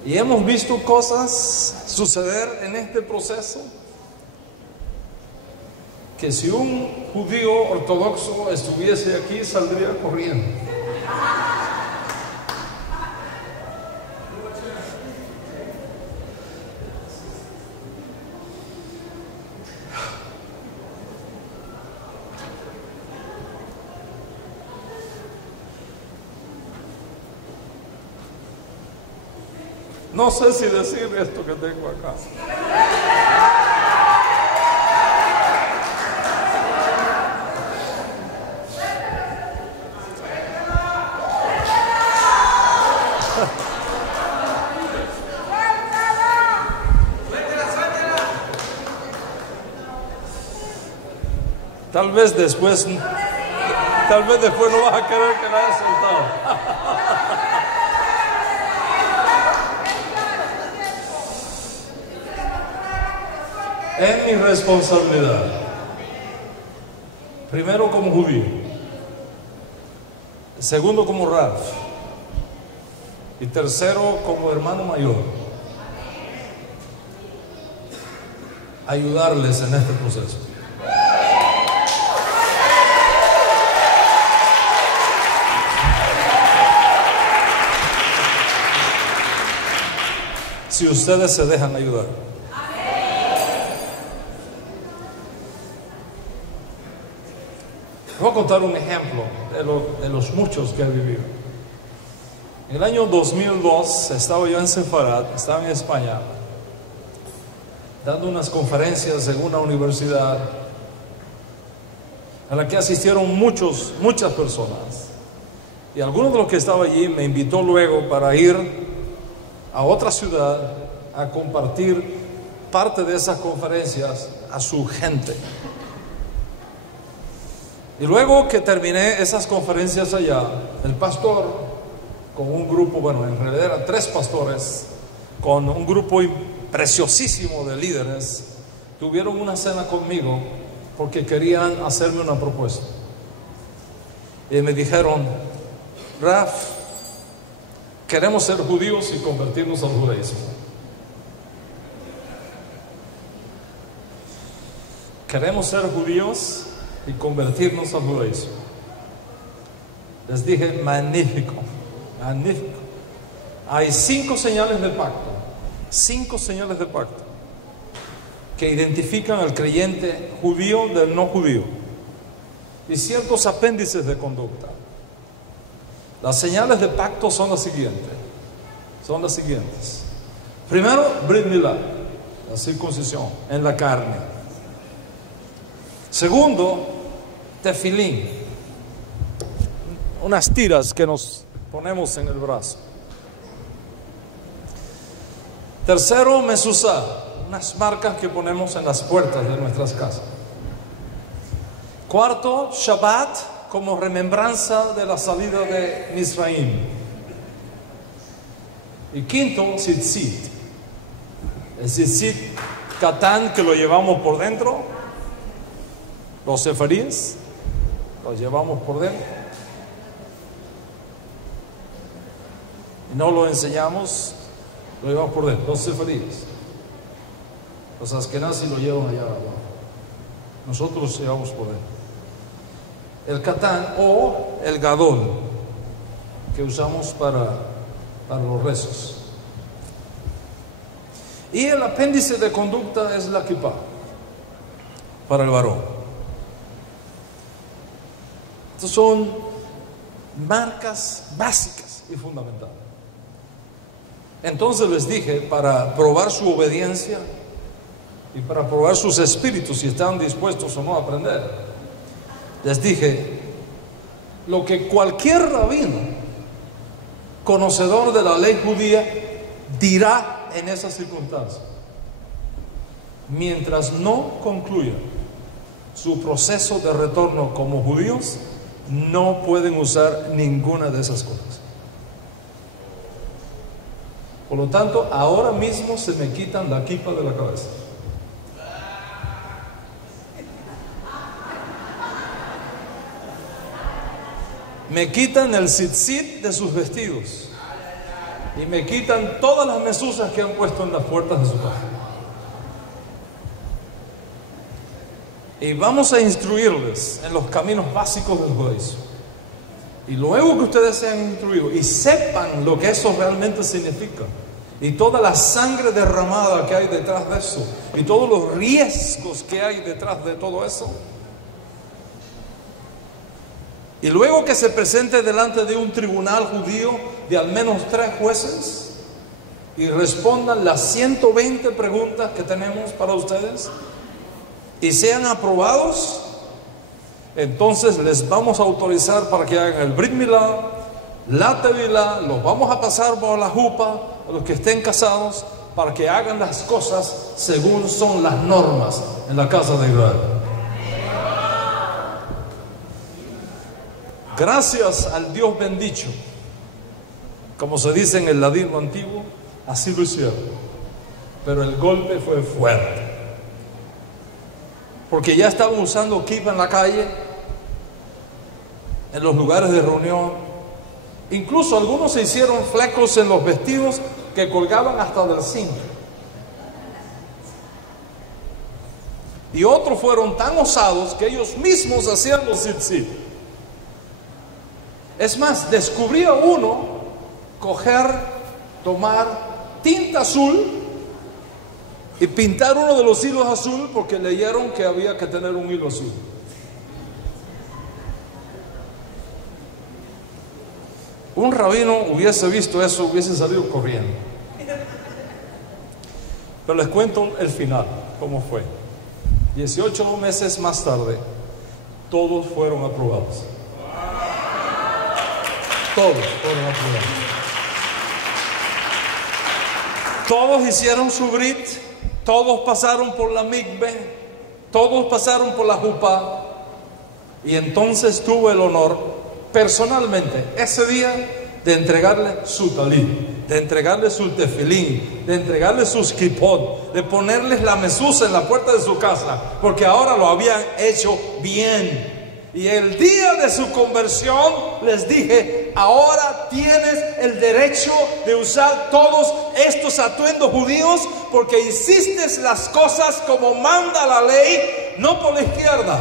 Y hemos visto cosas suceder en este proceso que si un judío ortodoxo estuviese aquí saldría corriendo. No sé si decir esto que tengo acá. Tal vez después no vas a querer que la haya soltado. Es mi responsabilidad, primero como judío, segundo como Raf y tercero como hermano mayor, ayudarles en este proceso. Si ustedes se dejan ayudar. Voy a contar un ejemplo de los muchos que he vivido. En el año 2002 estaba yo en Sefarad, estaba en España, dando unas conferencias en una universidad a la que asistieron muchas personas. Y alguno de los que estaba allí me invitó luego para ir a otra ciudad a compartir parte de esas conferencias a su gente. Y luego que terminé esas conferencias allá, el pastor con un grupo, bueno, en realidad eran 3 pastores, con un grupo preciosísimo de líderes, tuvieron una cena conmigo porque querían hacerme una propuesta. Y me dijeron: Raf, queremos ser judíos y convertirnos al judaísmo. Queremos ser judíos y convertirnos al judaísmo. Les dije: magnífico, magnífico. Hay 5 señales de pacto, 5 señales de pacto que identifican al creyente judío del no judío, y ciertos apéndices de conducta. Las señales de pacto son las siguientes. Primero, Brit Milá, la circuncisión en la carne. Segundo, tefilín, unas tiras que nos ponemos en el brazo. Tercero, mezuzá, unas marcas que ponemos en las puertas de nuestras casas. Cuarto, Shabbat, como remembranza de la salida de Misraim. Y quinto, tzitzit. El tzitzit katán, que lo llevamos por dentro, los sefaríes los llevamos por dentro y no lo enseñamos, lo llevamos por dentro. Los sefaríes, los askenazí lo llevan allá abajo, nosotros lo llevamos por dentro. El katán o el gadol, que usamos para los rezos. Y el apéndice de conducta es la kippah para el varón. Estas son marcas básicas y fundamentales. Entonces les dije, para probar su obediencia y para probar sus espíritus, si están dispuestos o no a aprender, les dije lo que cualquier rabino conocedor de la ley judía dirá en esas circunstancias, mientras no concluya su proceso de retorno como judíos, no pueden usar ninguna de esas cosas. Por lo tanto, ahora mismo se me quitan la kippah de la cabeza. Me quitan el tzitzit de sus vestidos y me quitan todas las mesuzas que han puesto en las puertas de su casa. Y vamos a instruirles en los caminos básicos del judaísmo. Y luego que ustedes sean instruidos y sepan lo que eso realmente significa, y toda la sangre derramada que hay detrás de eso, y todos los riesgos que hay detrás de todo eso, y luego que se presente delante de un tribunal judío de al menos 3 jueces y respondan las 120 preguntas que tenemos para ustedes y sean aprobados, entonces les vamos a autorizar para que hagan el Brit Milá, la Tevilá, los vamos a pasar por la jupa a los que estén casados para que hagan las cosas según son las normas en la casa de Israel. Gracias al Dios bendicho, como se dice en el ladino antiguo, así lo hicieron. Pero el golpe fue fuerte, porque ya estaban usando kippah en la calle, en los lugares de reunión. Incluso algunos se hicieron flecos en los vestidos que colgaban hasta del cinto. Y otros fueron tan osados que ellos mismos hacían los tzitzit. Es más, descubría uno tomar tinta azul y pintar uno de los hilos azul porque leyeron que había que tener un hilo azul. Un rabino hubiese visto eso, hubiese salido corriendo. Pero les cuento el final, cómo fue. 18 meses más tarde, todos fueron aprobados. Todos fueron aprobados. Todos hicieron su brit, todos pasaron por la mikveh, todos pasaron por la jupá. Y entonces tuve el honor personalmente ese día de entregarle su talit, de entregarle su tefilín, de entregarle sus kippot, de ponerles la mesusa en la puerta de su casa, porque ahora lo habían hecho bien. Y el día de su conversión les dije: ahora tienes el derecho de usar todos estos atuendos judíos, porque hiciste las cosas como manda la ley, no por la izquierda,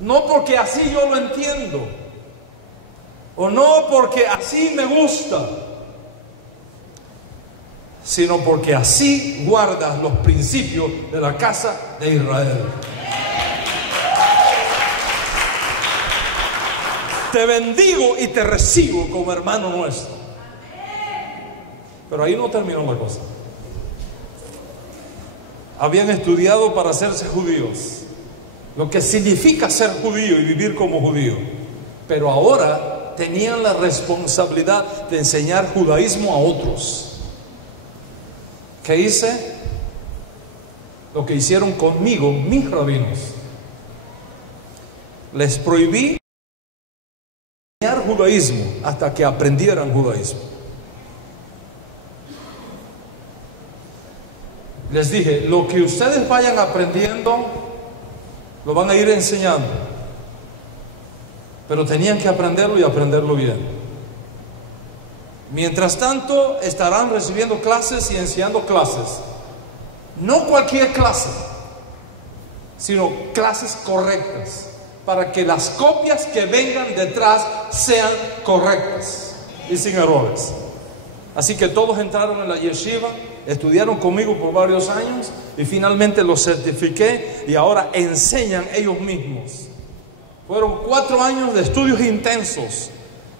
no porque así yo lo entiendo, o no porque así me gusta, sino porque así guardas los principios de la casa de Israel. Te bendigo y te recibo como hermano nuestro. Pero ahí no terminó la cosa. Habían estudiado para hacerse judíos, lo que significa ser judío y vivir como judío. Pero ahora tenían la responsabilidad de enseñar judaísmo a otros. ¿Qué hice? Lo que hicieron conmigo mis rabinos. Les prohibí enseñar judaísmo hasta que aprendieran judaísmo. Les dije: lo que ustedes vayan aprendiendo lo van a ir enseñando, pero tenían que aprenderlo y aprenderlo bien. Mientras tanto estarán recibiendo clases y enseñando clases, no cualquier clase, sino clases correctas, para que las copias que vengan detrás sean correctas y sin errores. Así que todos entraron en la yeshiva, estudiaron conmigo por varios años y finalmente los certifiqué, y ahora enseñan ellos mismos Fueron 4 años de estudios intensos,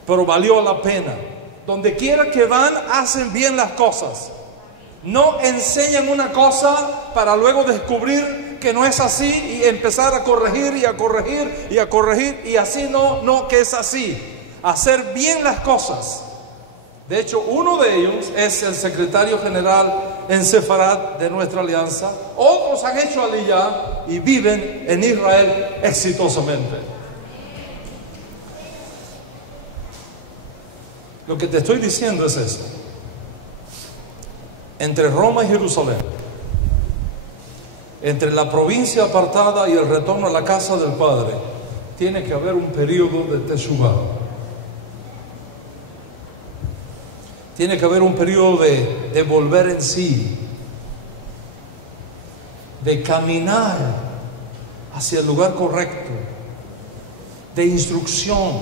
pero valió la pena. Donde quiera que van, hacen bien las cosas. No enseñan una cosa para luego descubrir que no es así y empezar a corregir y a corregir y a corregir, y así no que es así. Hacer bien las cosas. De hecho, uno de ellos es el secretario general en Sefarad de nuestra alianza. Otros han hecho aliyá y viven en Israel exitosamente. Lo que te estoy diciendo es esto: entre Roma y Jerusalén, entre la provincia apartada y el retorno a la casa del Padre, tiene que haber un periodo de teshuvá. Tiene que haber un periodo de volver en sí, de caminar hacia el lugar correcto, de instrucción,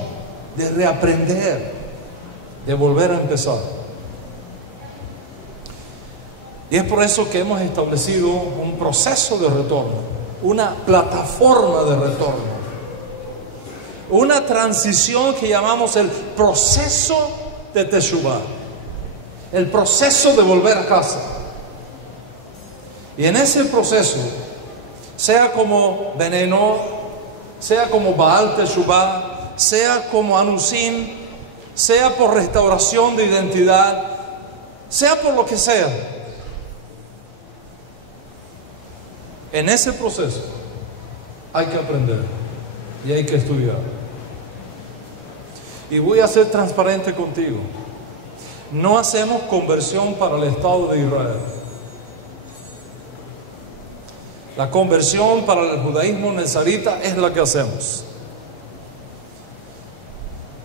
de reaprender, de volver a empezar. Y es por eso que hemos establecido un proceso de retorno, una plataforma de retorno, una transición que llamamos el proceso de teshuvá, el proceso de volver a casa. Y en ese proceso, sea como Beneno, sea como Baal Teshuvá, sea como Anusim, sea por restauración de identidad, sea por lo que sea, en ese proceso hay que aprender y hay que estudiar. Y voy a ser transparente contigo: no hacemos conversión para el Estado de Israel. La conversión para el judaísmo nazarita es la que hacemos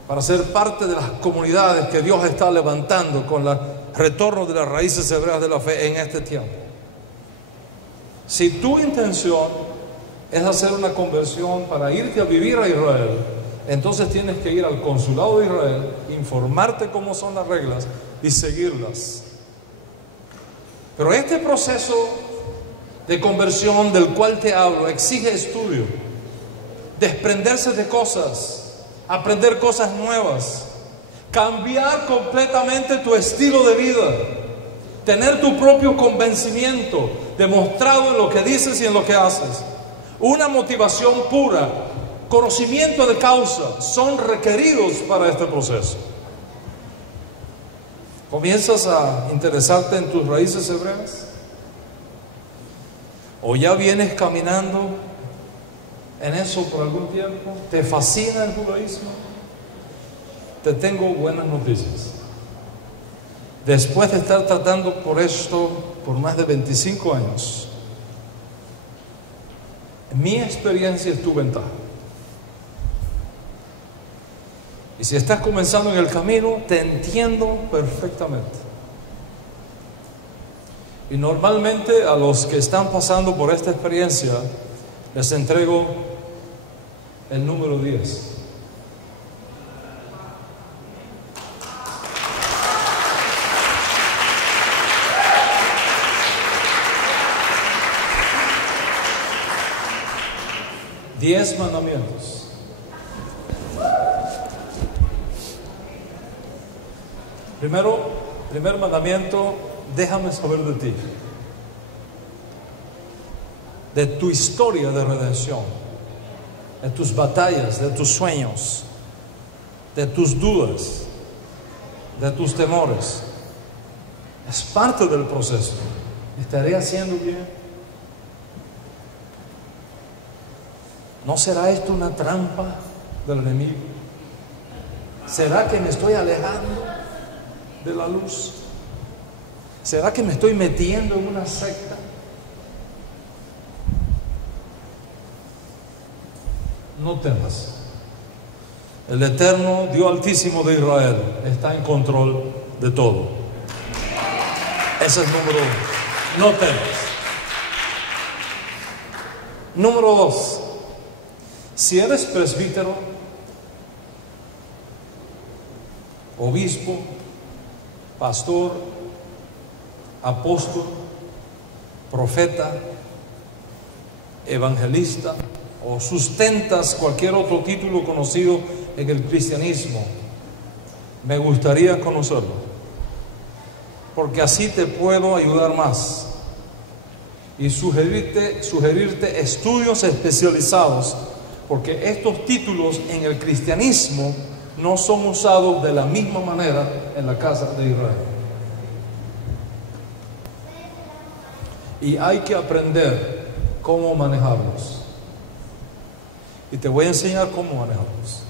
para ser parte de las comunidades que Dios está levantando con el retorno de las raíces hebreas de la fe en este tiempo. Si tu intención es hacer una conversión para irte a vivir a Israel, entonces tienes que ir al consulado de Israel, informarte cómo son las reglas y seguirlas. Pero este proceso de conversión del cual te hablo exige estudio, desprenderse de cosas, aprender cosas nuevas, cambiar completamente tu estilo de vida, tener tu propio convencimiento demostrado en lo que dices y en lo que haces, una motivación pura, conocimiento de causa, son requeridos para este proceso. ¿Comienzas a interesarte en tus raíces hebreas? ¿O ya vienes caminando en eso por algún tiempo? ¿Te fascina el judaísmo? Te tengo buenas noticias. Después de estar tratando por esto por más de 25 años, mi experiencia es tu ventaja. Y si estás comenzando en el camino, te entiendo perfectamente. Y normalmente a los que están pasando por esta experiencia les entrego el número 10. Diez mandamientos. Primer mandamiento: déjame saber de ti, de tu historia de redención, de tus batallas, de tus sueños, de tus dudas, de tus temores. Es parte del proceso. ¿Estaré haciendo bien? ¿No será esto una trampa del enemigo? ¿Será que me estoy alejando de la luz? ¿Será que me estoy metiendo en una secta? No temas. El Eterno, Dios Altísimo de Israel, está en control de todo. Ese es número 1. No temas. Número 2. Si eres presbítero, obispo, pastor, apóstol, profeta, evangelista o sustentas cualquier otro título conocido en el cristianismo, me gustaría conocerlo, porque así te puedo ayudar más y sugerirte estudios especializados, porque estos títulos en el cristianismo no son usados de la misma manera en la casa de Israel. Y hay que aprender cómo manejarlos. Y te voy a enseñar cómo manejarlos.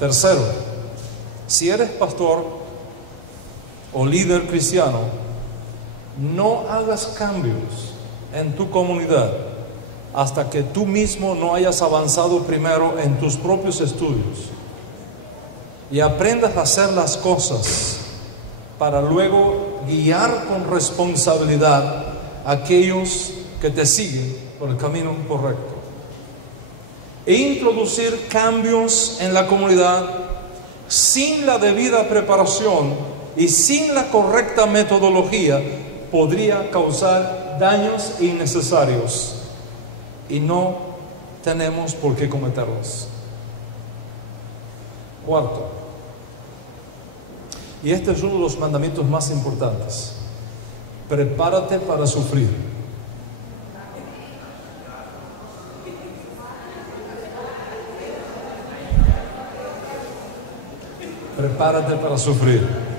Tercero, si eres pastor o líder cristiano, no hagas cambios en tu comunidad hasta que tú mismo no hayas avanzado primero en tus propios estudios y aprendas a hacer las cosas para luego guiar con responsabilidad a aquellos que te siguen por el camino correcto. E introducir cambios en la comunidad sin la debida preparación y sin la correcta metodología podría causar daños innecesarios, y no tenemos por qué cometerlos. Cuarto, y este es uno de los mandamientos más importantes: prepárate para sufrir. Prepárate para sufrir.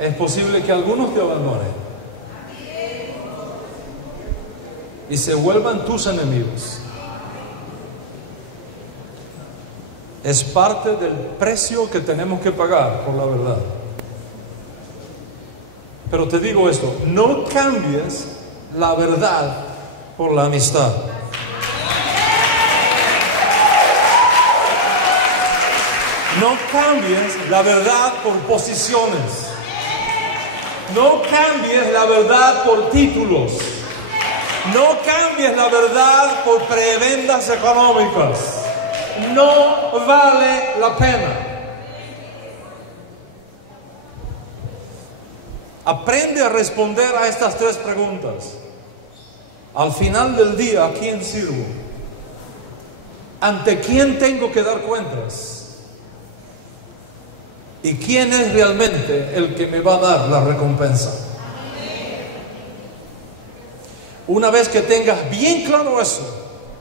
Es posible que algunos te abandonen y se vuelvan tus enemigos. Es parte del precio que tenemos que pagar por la verdad. Pero te digo esto: no cambies la verdad por la amistad. No cambies la verdad por posiciones. No cambies la verdad por títulos. No cambies la verdad por prebendas económicas. No vale la pena. Aprende a responder a estas tres preguntas. Al final del día, ¿a quién sirvo? ¿Ante quién tengo que dar cuentas? ¿Y quién es realmente el que me va a dar la recompensa? Una vez que tengas bien claro eso,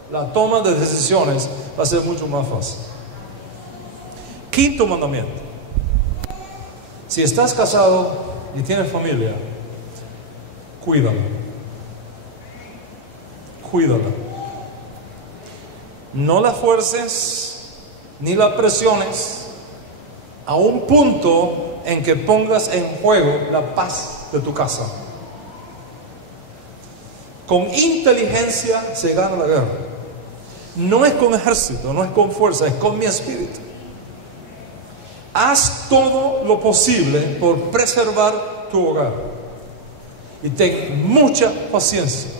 la toma de decisiones va a ser mucho más fácil. Quinto mandamiento: si estás casado y tienes familia, cuídala. Cuídala. No la fuerces ni la presiones a un punto en que pongas en juego la paz de tu casa. Con inteligencia se gana la guerra. No es con ejército, no es con fuerza, es con mi espíritu. Haz todo lo posible por preservar tu hogar. Y ten mucha paciencia.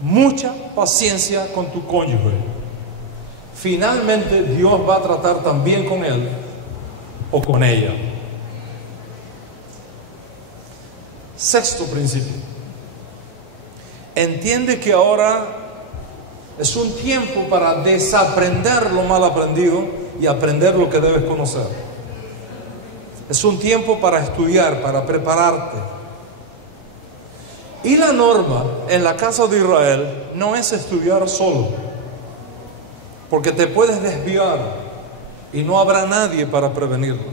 Mucha paciencia con tu cónyuge. Finalmente Dios va a tratar también con él o con ella. Sexto principio: entiende que ahora es un tiempo para desaprender lo mal aprendido y aprender lo que debes conocer. Es un tiempo para estudiar, para prepararte. Y la norma en la casa de Israel no es estudiar solo, porque te puedes desviar y no habrá nadie para prevenirlo.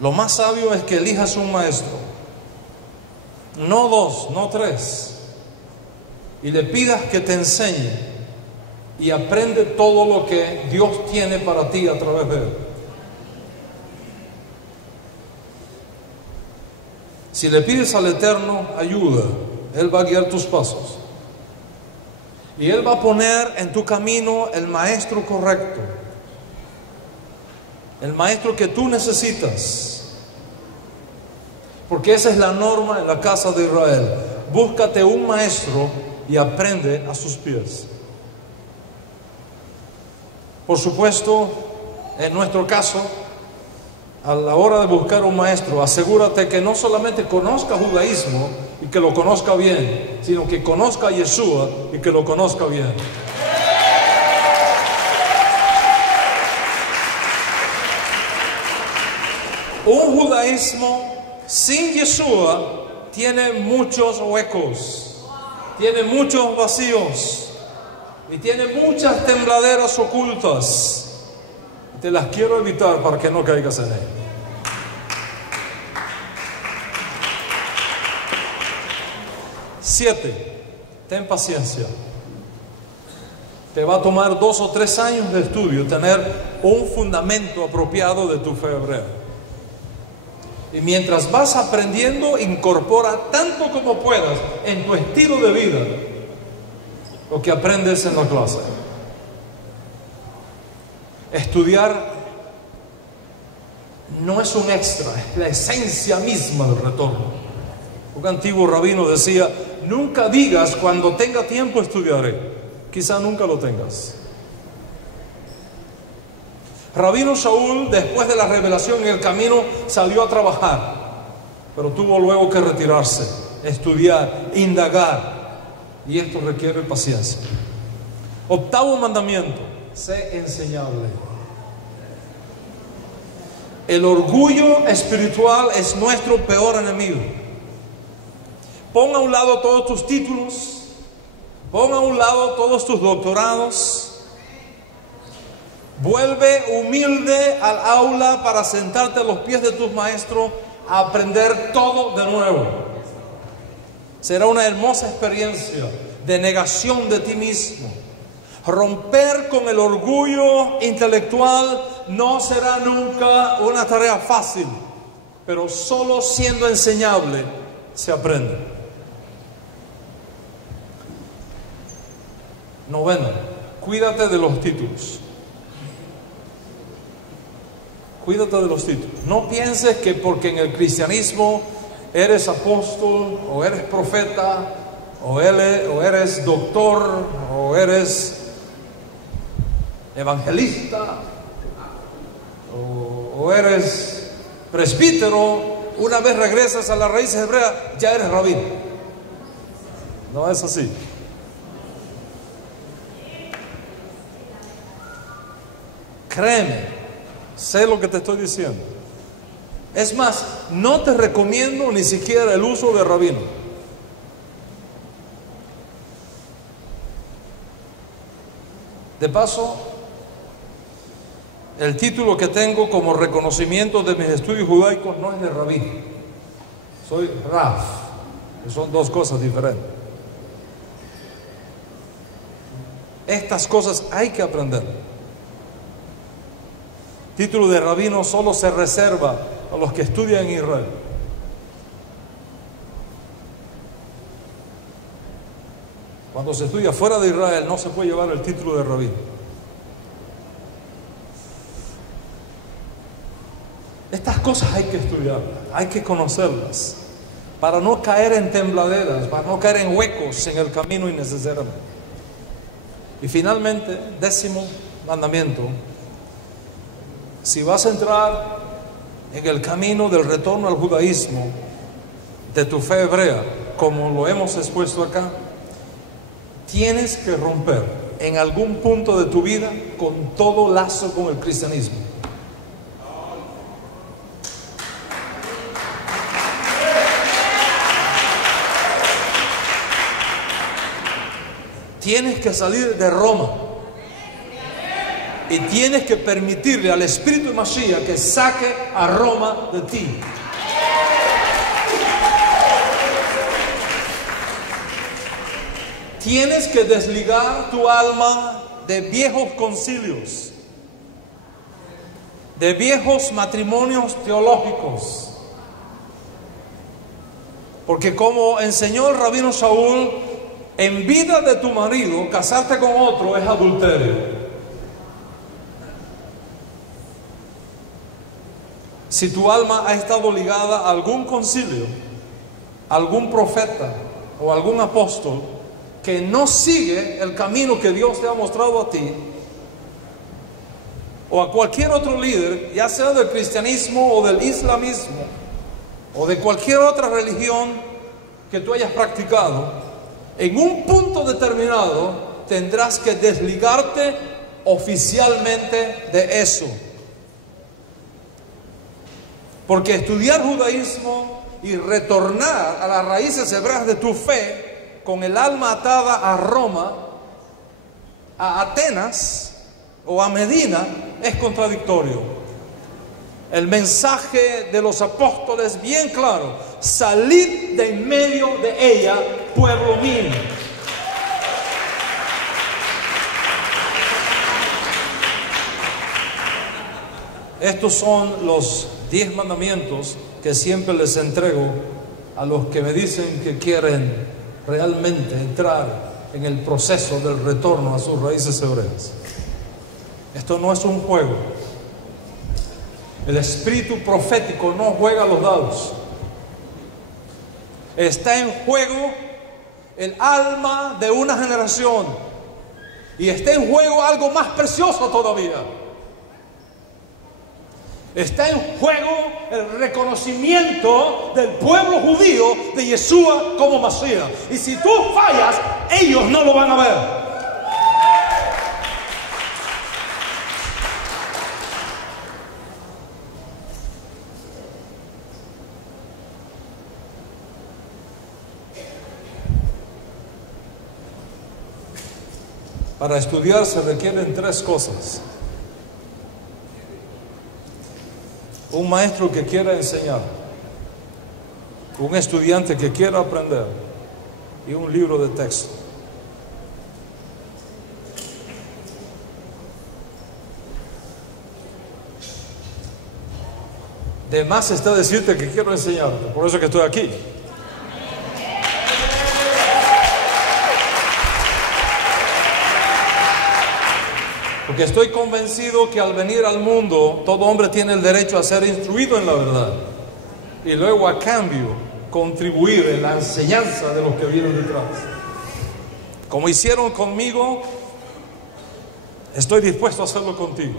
Lo más sabio es que elijas un maestro, no dos, no tres, y le pidas que te enseñe y aprende todo lo que Dios tiene para ti a través de él. Si le pides al Eterno ayuda, Él va a guiar tus pasos. Y Él va a poner en tu camino el maestro correcto, el maestro que tú necesitas. Porque esa es la norma en la casa de Israel: búscate un maestro y aprende a sus pies. Por supuesto, en nuestro caso, a la hora de buscar un maestro, asegúrate que no solamente conozca judaísmo y que lo conozca bien, sino que conozca a Yeshua y que lo conozca bien. Un judaísmo sin Yeshua tiene muchos huecos, tiene muchos vacíos y tiene muchas tembladeras ocultas. Te las quiero evitar para que no caigas en él. Siete, ten paciencia. Te va a tomar 2 o 3 años de estudio tener un fundamento apropiado de tu fe hebrea. Y mientras vas aprendiendo, incorpora tanto como puedas en tu estilo de vida lo que aprendes en la clase. Estudiar no es un extra, es la esencia misma del retorno. Un antiguo rabino decía: nunca digas cuando tenga tiempo estudiaré. Quizá nunca lo tengas. Rabino Shaul, después de la revelación en el camino, salió a trabajar, pero tuvo luego que retirarse, estudiar, indagar, y esto requiere paciencia. 8º mandamiento: sé enseñable. El orgullo espiritual es nuestro peor enemigo. Pon a un lado todos tus títulos, pon a un lado todos tus doctorados. Vuelve humilde al aula para sentarte a los pies de tus maestros a aprender todo de nuevo. Será una hermosa experiencia de negación de ti mismo. Romper con el orgullo intelectual no será nunca una tarea fácil, pero solo siendo enseñable se aprende. 9, cuídate de los títulos. Cuídate de los títulos. No pienses que porque en el cristianismo eres apóstol, o eres profeta, o eres doctor, o eres evangelista, o eres presbítero, una vez regresas a las raíces hebreas, ya eres rabino. No es así. Créeme, sé lo que te estoy diciendo. Es más, no te recomiendo ni siquiera el uso de rabino. De paso, el título que tengo como reconocimiento de mis estudios judaicos no es de rabí. Soy Raf, que son 2 cosas diferentes. Estas cosas hay que aprender. Título de rabino solo se reserva a los que estudian en Israel. Cuando se estudia fuera de Israel no se puede llevar el título de rabino. Estas cosas hay que estudiarlas, hay que conocerlas, para no caer en tembladeras, para no caer en huecos en el camino innecesariamente. Y finalmente, 10º mandamiento: si vas a entrar en el camino del retorno al judaísmo, de tu fe hebrea, como lo hemos expuesto acá, tienes que romper en algún punto de tu vida con todo lazo con el cristianismo. Tienes que salir de Roma. Y tienes que permitirle al Espíritu de Mashiach que saque a Roma de ti. Tienes que desligar tu alma de viejos concilios, de viejos matrimonios teológicos. Porque como enseñó el rabino Shaul, en vida de tu marido, casarte con otro es adulterio. Si tu alma ha estado ligada a algún concilio, algún profeta o algún apóstol que no sigue el camino que Dios te ha mostrado a ti, o a cualquier otro líder, ya sea del cristianismo o del islamismo, o de cualquier otra religión que tú hayas practicado, en un punto determinado tendrás que desligarte oficialmente de eso. Porque estudiar judaísmo y retornar a las raíces hebreas de tu fe con el alma atada a Roma, a Atenas o a Medina, es contradictorio. El mensaje de los apóstoles bien claro: salid de en medio de ella, pueblo mío. Estos son los 10 mandamientos que siempre les entrego a los que me dicen que quieren realmente entrar en el proceso del retorno a sus raíces hebreas. Esto no es un juego. El espíritu profético no juega los dados. Está en juego el alma de una generación, y está en juego algo más precioso todavía. Está en juego el reconocimiento del pueblo judío de Yeshua como Mashiach. Y si tú fallas, ellos no lo van a ver. Para estudiar se requieren 3 cosas: un maestro que quiera enseñar, un estudiante que quiera aprender, y un libro de texto. De más está decirte que quiero enseñarte, por eso que estoy aquí. Porque estoy convencido que al venir al mundo, todo hombre tiene el derecho a ser instruido en la verdad, y luego a cambio contribuir en la enseñanza de los que vienen detrás. Como hicieron conmigo, estoy dispuesto a hacerlo contigo.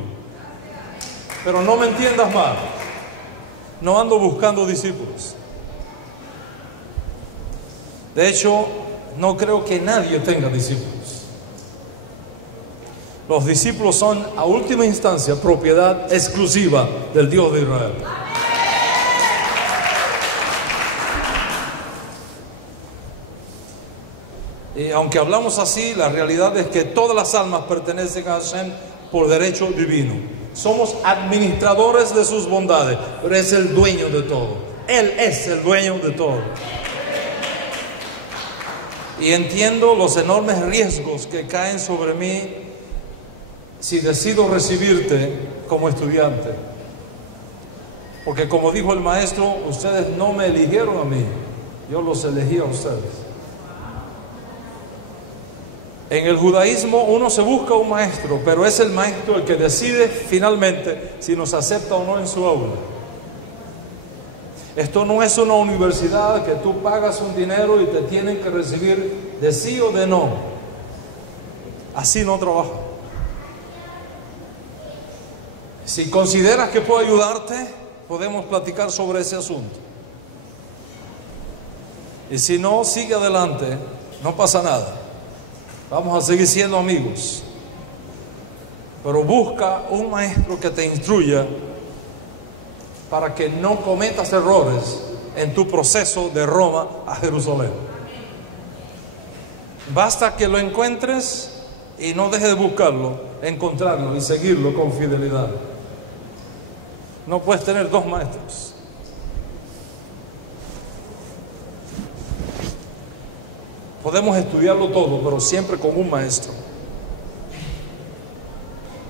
Pero no me entiendas mal, no ando buscando discípulos. De hecho, no creo que nadie tenga discípulos. Los discípulos son, a última instancia, propiedad exclusiva del Dios de Israel. Y aunque hablamos así, la realidad es que todas las almas pertenecen a Hashem por derecho divino. Somos administradores de sus bondades, pero es el dueño de todo. Él es el dueño de todo. Y entiendo los enormes riesgos que caen sobre mí si decido recibirte como estudiante. Porque como dijo el maestro, ustedes no me eligieron a mí, yo los elegí a ustedes. En el judaísmo uno se busca un maestro, pero es el maestro el que decide finalmente si nos acepta o no en su aula. Esto no es una universidad que tú pagas un dinero y te tienen que recibir de sí o de no. Así no trabaja. Si consideras que puedo ayudarte, podemos platicar sobre ese asunto. Y si no, sigue adelante, no pasa nada. Vamos a seguir siendo amigos. Pero busca un maestro que te instruya para que no cometas errores en tu proceso de Roma a Jerusalén. Basta que lo encuentres y no dejes de buscarlo, encontrarlo y seguirlo con fidelidad. No puedes tener 2 maestros. Podemos estudiarlo todo, pero siempre con un maestro.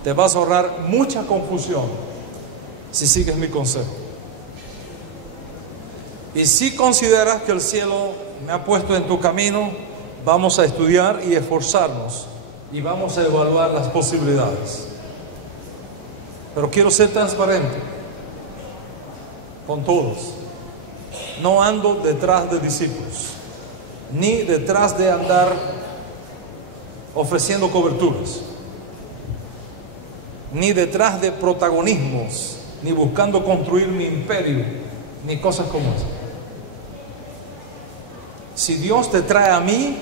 Te vas a ahorrar mucha confusión si sigues mi consejo. Y si consideras que el cielo me ha puesto en tu camino, vamos a estudiar y esforzarnos y vamos a evaluar las posibilidades. Pero quiero ser transparente con todos. No ando detrás de discípulos, ni detrás de andar ofreciendo coberturas. ni detrás de protagonismos, ni buscando construir mi imperio, ni cosas como esas. Si Dios te trae a mí,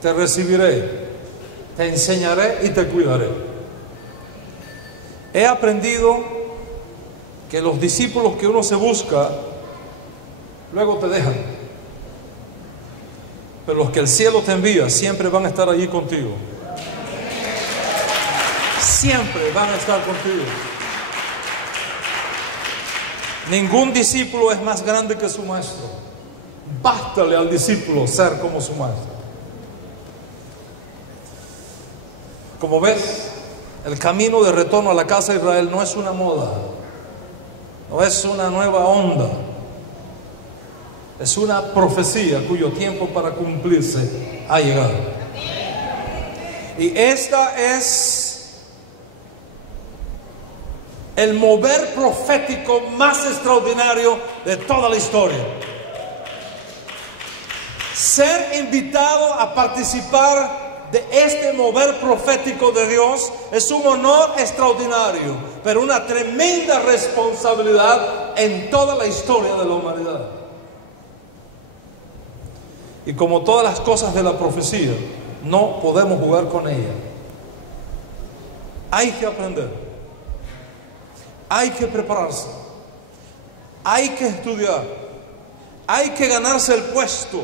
te recibiré, te enseñaré y te cuidaré. He aprendido que los discípulos que uno se busca, luego te dejan. Pero los que el cielo te envía, siempre van a estar allí contigo. Siempre van a estar contigo. Ningún discípulo es más grande que su maestro. Bástale al discípulo ser como su maestro. Como ves, el camino de retorno a la casa de Israel no es una moda, no es una nueva onda, es una profecía cuyo tiempo para cumplirse ha llegado. Y esta es el mover profético más extraordinario de toda la historia. Ser invitado a participar de este mover profético de Dios es un honor extraordinario, pero una tremenda responsabilidad en toda la historia de la humanidad. Y como todas las cosas de la profecía, no podemos jugar con ella. Hay que aprender. Hay que prepararse, hay que estudiar, hay que ganarse el puesto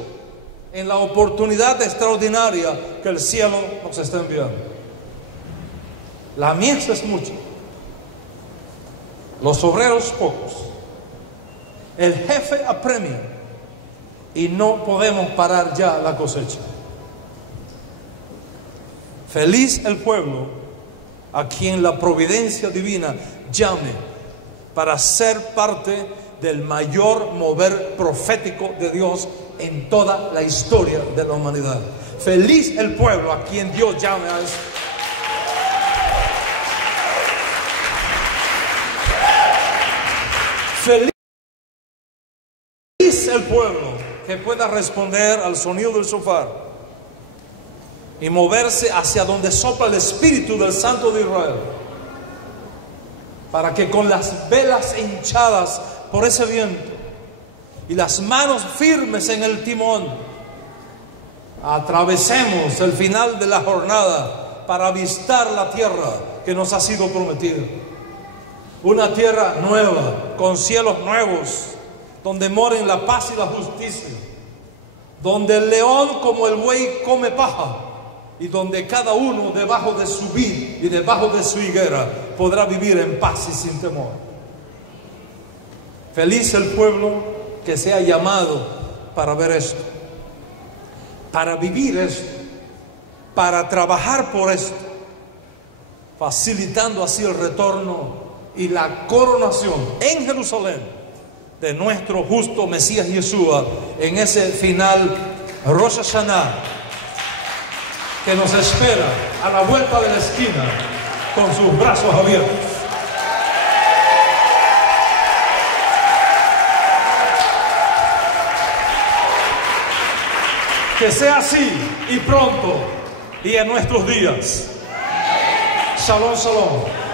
en la oportunidad extraordinaria que el cielo nos está enviando. La mies es mucha, los obreros pocos, el jefe apremia y no podemos parar ya la cosecha. Feliz el pueblo a quien la providencia divina llame para ser parte del mayor mover profético de Dios en toda la historia de la humanidad. Feliz el pueblo a quien Dios llame a eso. Feliz el pueblo que pueda responder al sonido del shofar y moverse hacia donde sopla el Espíritu del Santo de Israel, para que con las velas hinchadas por ese viento y las manos firmes en el timón, atravesemos el final de la jornada para avistar la tierra que nos ha sido prometida. Una tierra nueva, con cielos nuevos, donde moren la paz y la justicia, donde el león como el buey come paja, y donde cada uno debajo de su vid y debajo de su higuera podrá vivir en paz y sin temor. Feliz el pueblo que sea llamado para ver esto, para vivir esto, para trabajar por esto, facilitando así el retorno y la coronación en Jerusalén de nuestro justo Mesías Yeshua en ese final Rosh Hashanah que nos espera a la vuelta de la esquina con sus brazos abiertos. Que sea así y pronto y en nuestros días. Shalom, shalom.